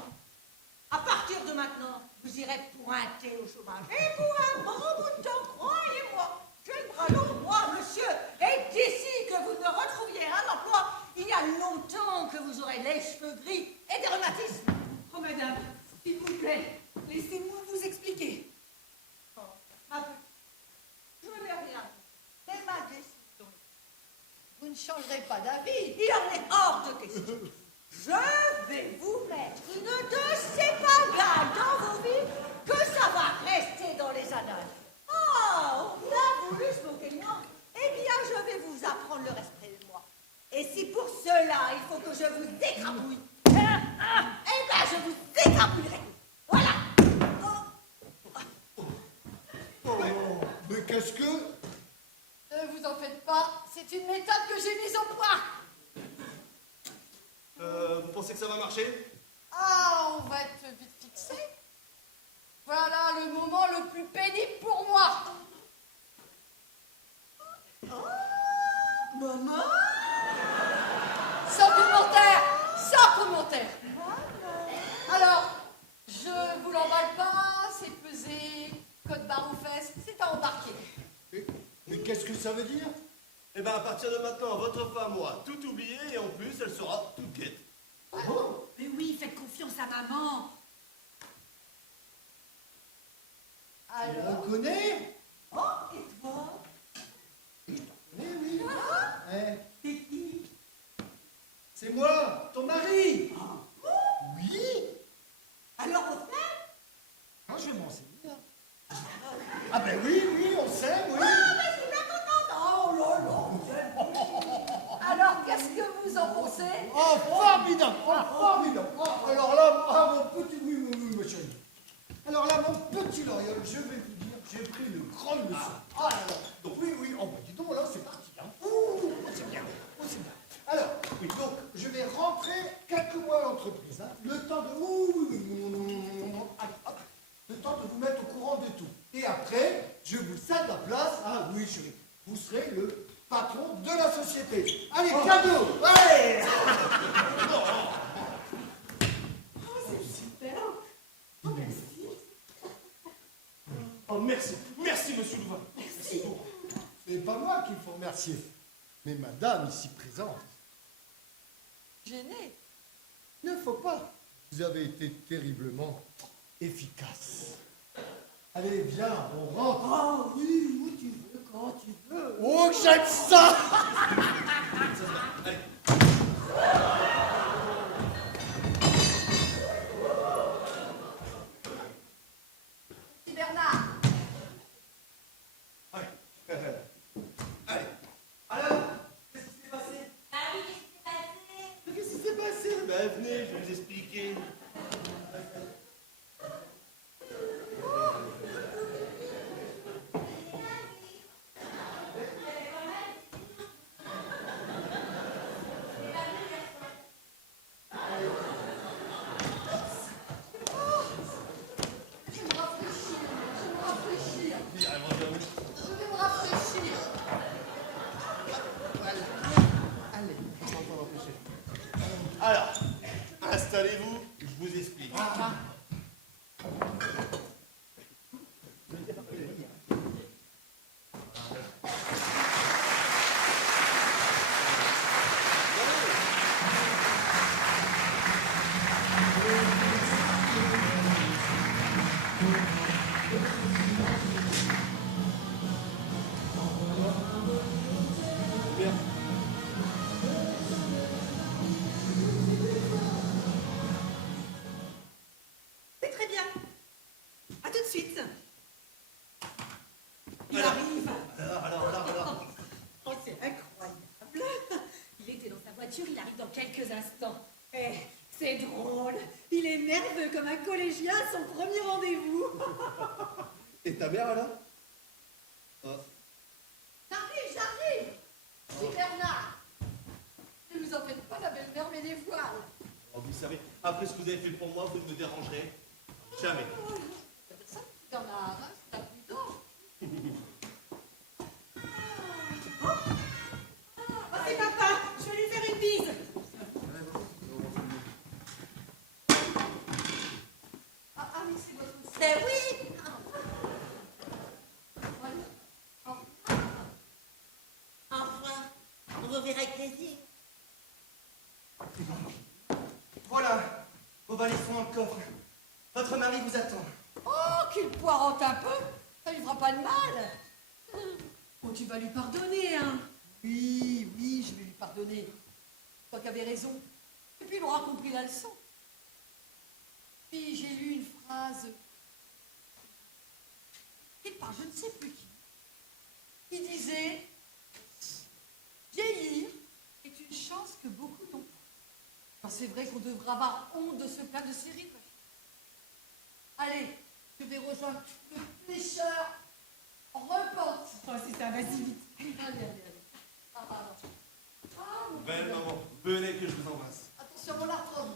À partir de maintenant, vous irez pointer au chômage. Et pour un bon bout de temps, croyez-moi, j'ai le bras long, moi, monsieur. Et d'ici que vous ne retrouviez un emploi, il y a longtemps que vous aurez les cheveux gris et des rhumatismes. Oh, madame, s'il vous plaît, laissez-moi vous expliquer. Oh, ma petite, je n'ai rien. C'est ma décision. Vous ne changerez pas d'avis. Il en est hors de question. Je vais vous mettre une de ces pagaies dans vos vies que ça va rester dans les annales. Ah, on a voulu se moquer de moi. Eh bien, je vais vous apprendre le respect de moi. Et si pour cela, il faut que je vous écrabouille, eh bien, je vous écrabouillerai. Voilà. Mais qu'est-ce que... Ne vous en faites pas, c'est une méthode que j'ai mise au point. Vous pensez que ça va marcher? Ah, on va être vite fixé. Voilà le moment le plus pénible pour moi. Maman? Sans commentaire, sans commentaire. Alors, je vous l'emballe pas, c'est pesé code barre aux fesses, c'est à embarquer. Mais qu'est-ce que ça veut dire? Eh ben, à partir de maintenant, votre femme aura tout oublié et en plus, elle sera toute quête. Mais oui, faites confiance à maman. On Alors, connaît? Oh, et toi? Oui, oui. Eh, T'es qui? c'est moi, ton mari. Oui. Alors, au fait? Moi, je vais m'enseigner. Ah ben oui, oui, on sait, oui. Je suis bien contente. Oh là là. alors qu'est-ce que vous en pensez? Oh, formidable, oh, formidable. Oh, alors là, ah, mon petit, oui, oui, oui, ma chérie. Alors là, mon petit Loriol, je vais vous dire, j'ai pris une grande leçon. Ah là là, donc oui, oui, oh, bah, dis donc, là, c'est parti. Hein. Ouh, c'est bien, c'est bien. Alors, oui, donc, je vais rentrer quelques mois à l'entreprise. Hein, le temps de... Allez, hop, le temps de vous mettre au courant de tout. Et après, je vous cède la place. Ah oui, chérie, vous serez le patron de la société. Allez, cadeau. Allez. Oh, c'est super. Oh, merci. Oh, merci, merci, monsieur Louvain. Merci. C'est pas moi qu'il faut remercier, mais madame ici présente. Gêné. Il ne faut pas. Vous avez été terriblement efficace. Allez, viens, on rentre. Oh oui, où tu veux, quand tu veux. Oh, que j'aime ça. Petit Bernard, Allez. Alors, qu'est-ce qui s'est passé? Ah oui, qu'est-ce qui s'est passé? Mais qu'est-ce qui s'est passé? Ben, venez, je vais vous expliquer. je vais me rafraîchir, je vais me rafraîchir, Il arrive en jamais. je vais me rafraîchir. Allez, on va pas l'empêcher. Alors, installez-vous, je vous explique. Bien. C'est très bien. À tout de suite. Il Alors. arrive. Alors. Oh, c'est incroyable. Il était dans sa voiture, il arrive dans quelques instants. Eh, c'est drôle. Il est nerveux comme un collégien à son premier rendez-vous. Et ta mère, alors? J'arrive. Petit Bernard. Ne vous en faites pas, la belle-mère met les voiles. Oh, vous savez, après ce que vous avez fait pour moi, vous ne me dérangerez jamais. C'est ça, petit Bernard, hein, c'est imprudent. Oh, c'est papa. Je vais lui faire une bise. Ah oui, c'est votre sœur. Ben oui. Voilà. Oh, Enfin, on vous verra avec plaisir. Voilà, vos balais sont dans le coffre. Votre mari vous attend. oh, qu'il poirote un peu. Ça lui fera pas de mal. Oh, tu vas lui pardonner, hein. Oui, oui, je vais lui pardonner. Toi qui avais raison. Et puis il aura compris la leçon. Puis j'ai lu une phrase écrite par je ne sais plus qui disait vieillir est une chance que beaucoup n'ont pas. Alors, c'est vrai qu'on devrait avoir honte de ce plat de série. Allez, je vais rejoindre le pêcheur en repente. Oh, c'est ça, vas-y vite. Allez, allez, allez. Ah, pardon. Ah, mon Belle Dieu. maman, venez que je vous embrasse. Attention, mon arthrose.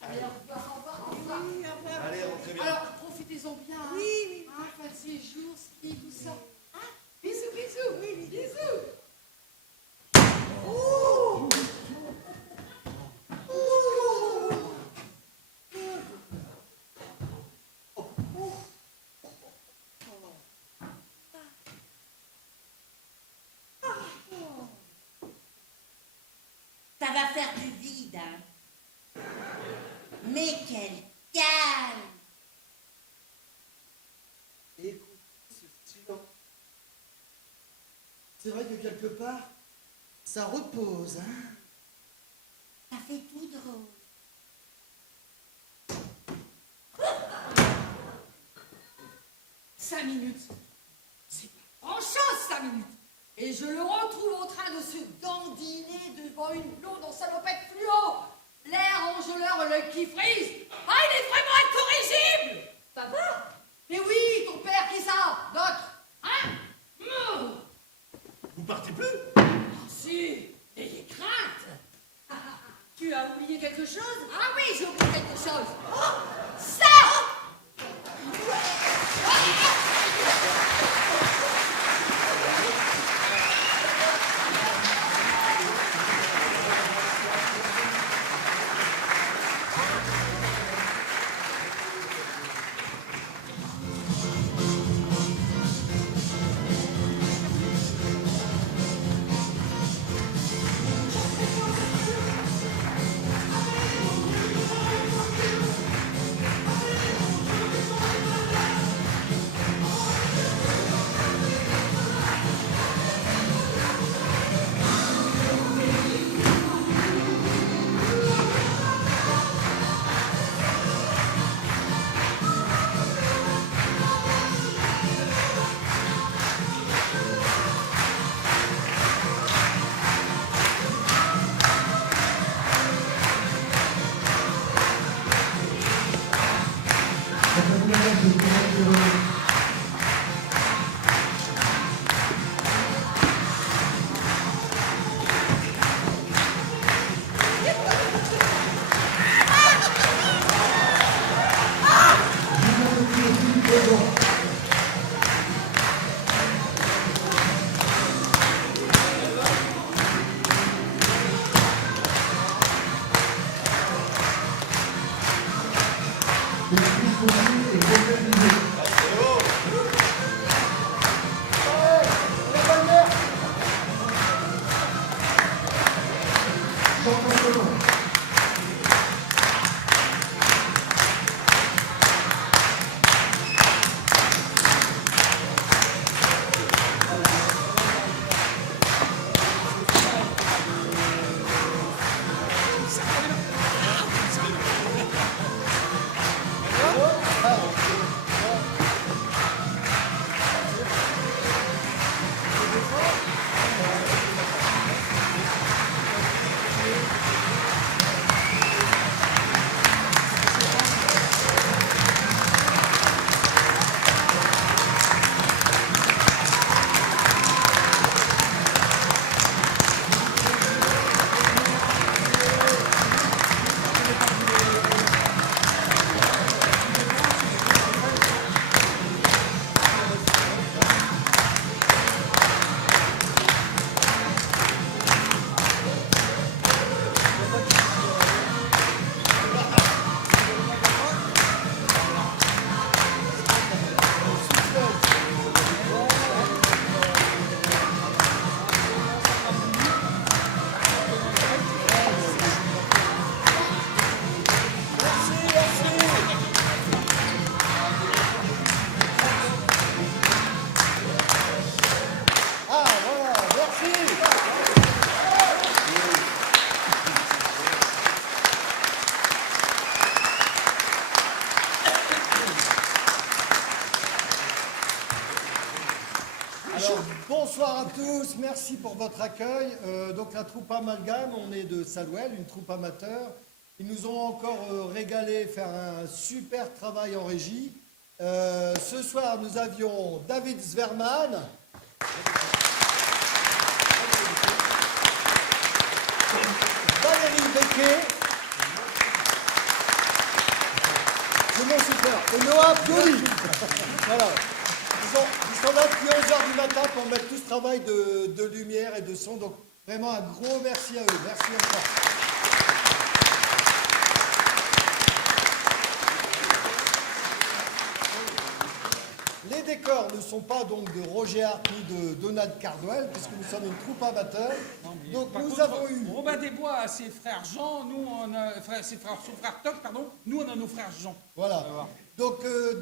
Allez, au revoir, au revoir, au revoir. Oui, au revoir. Allez, rentrez bien. Alors, profitez-en bien. Hein. Oui, oui. Ah, fin de séjour, ski, tout ça. Ah, bisous, bisous. Oui, oui, bisous. Ça va faire du vide, hein. Mais quel calme! Écoute ce silence. C'est vrai que quelque part, ça repose, hein. Ça fait tout drôle. 5 minutes. C'est pas grand-chose, 5 minutes. Et je le retrouve en train de se dandiner devant une blonde en salopette fluo. L'air enjôleur, l'œil qui frise. Ah, il est vraiment incorrigible. Papa? Mais oui, ton père, qui ça? L'autre? Hein? Vous partez plus? Ah si, ayez crainte. Tu as oublié quelque chose? Ah oui, j'ai oublié quelque chose. Oh, ça! Bonsoir à tous, merci pour votre accueil. Donc la troupe Amalgame, on est de Salouel, une troupe amateur. Ils nous ont encore régalé, faire un super travail en régie. Ce soir, nous avions David Zwerman, Valérie Becquet, c'est mon super, et Noah Pioli. Voilà. Ils sont là depuis 11h du matin pour mettre tout ce travail de lumière et de son. Donc vraiment un gros merci à eux. Merci encore. Les décors ne sont pas donc de Roger Hart ni de Donald Cardwell, puisque nous sommes une troupe amateur. Donc Par nous contre, avons eu... Robin des Bois a ses frères Jean, nous on a son frère Toc, pardon, nous on a nos frères Jean. Voilà. Donc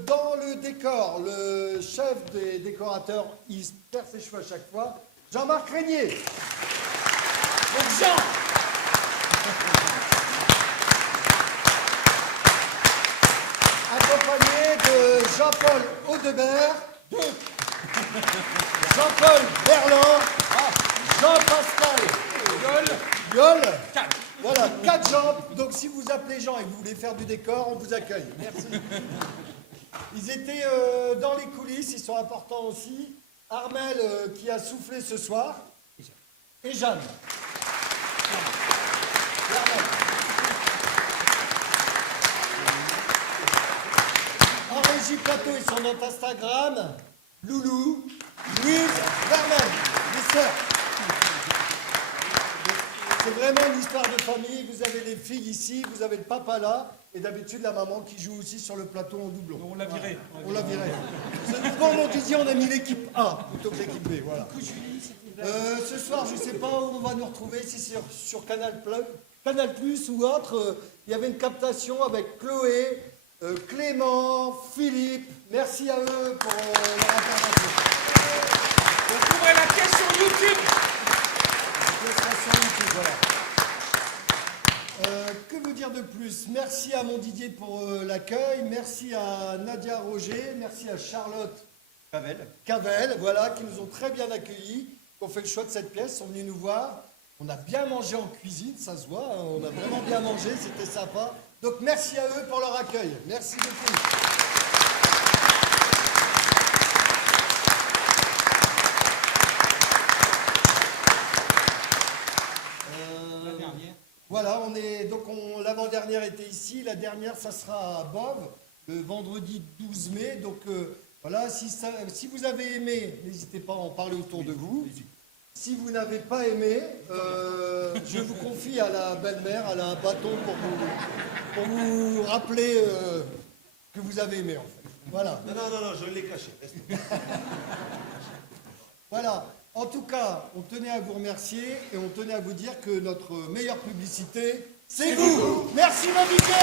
dans le décor, le chef des décorateurs, il se perd ses cheveux à chaque fois, Jean-Marc Régnier. Donc Jean. Accompagné de Jean-Paul Audebert, Jean-Paul Berland, Jean-Pascal Yol. Voilà, 4 gens. Donc si vous appelez Jean et que vous voulez faire du décor, on vous accueille. Merci. Ils étaient dans les coulisses, ils sont importants aussi. Armel qui a soufflé ce soir. Et Jeanne. En régie plateau, ils sont dans Instagram. Loulou, Louise, Vermel, les sœurs. C'est vraiment une histoire de famille. Vous avez les filles ici, vous avez le papa là, et d'habitude la maman qui joue aussi sur le plateau en doublon. On l'a viré. On l'a viré. Comme on disait, on a mis l'équipe A plutôt que l'équipe B. Voilà. Ce soir, je ne sais pas où on va nous retrouver, si c'est sur Canal Plus ou autre. Il y avait une captation avec Chloé, Clément, Philippe. Merci à eux pour leur intervention. On trouverait la pièce sur YouTube. Voilà. Que vous dire de plus? Merci à mon Didier pour l'accueil, merci à Nadia Roger, merci à Charlotte Cavel, voilà, qui nous ont très bien accueillis, qui ont fait le choix de cette pièce, sont venus nous voir. On a bien mangé en cuisine, ça se voit, hein, on a vraiment bien mangé, c'était sympa. Donc merci à eux pour leur accueil. Merci beaucoup. Voilà, l'avant-dernière était ici, la dernière, ça sera à Bove, le vendredi 12 mai. Donc voilà, si vous avez aimé, n'hésitez pas à en parler autour de vous. Si vous n'avez pas aimé, je vous confie à la belle-mère, elle a un bâton pour vous rappeler que vous avez aimé en fait. Voilà. Non, je l'ai caché. Voilà. En tout cas, on tenait à vous remercier et on tenait à vous dire que notre meilleure publicité, c'est vous. Merci l'invité.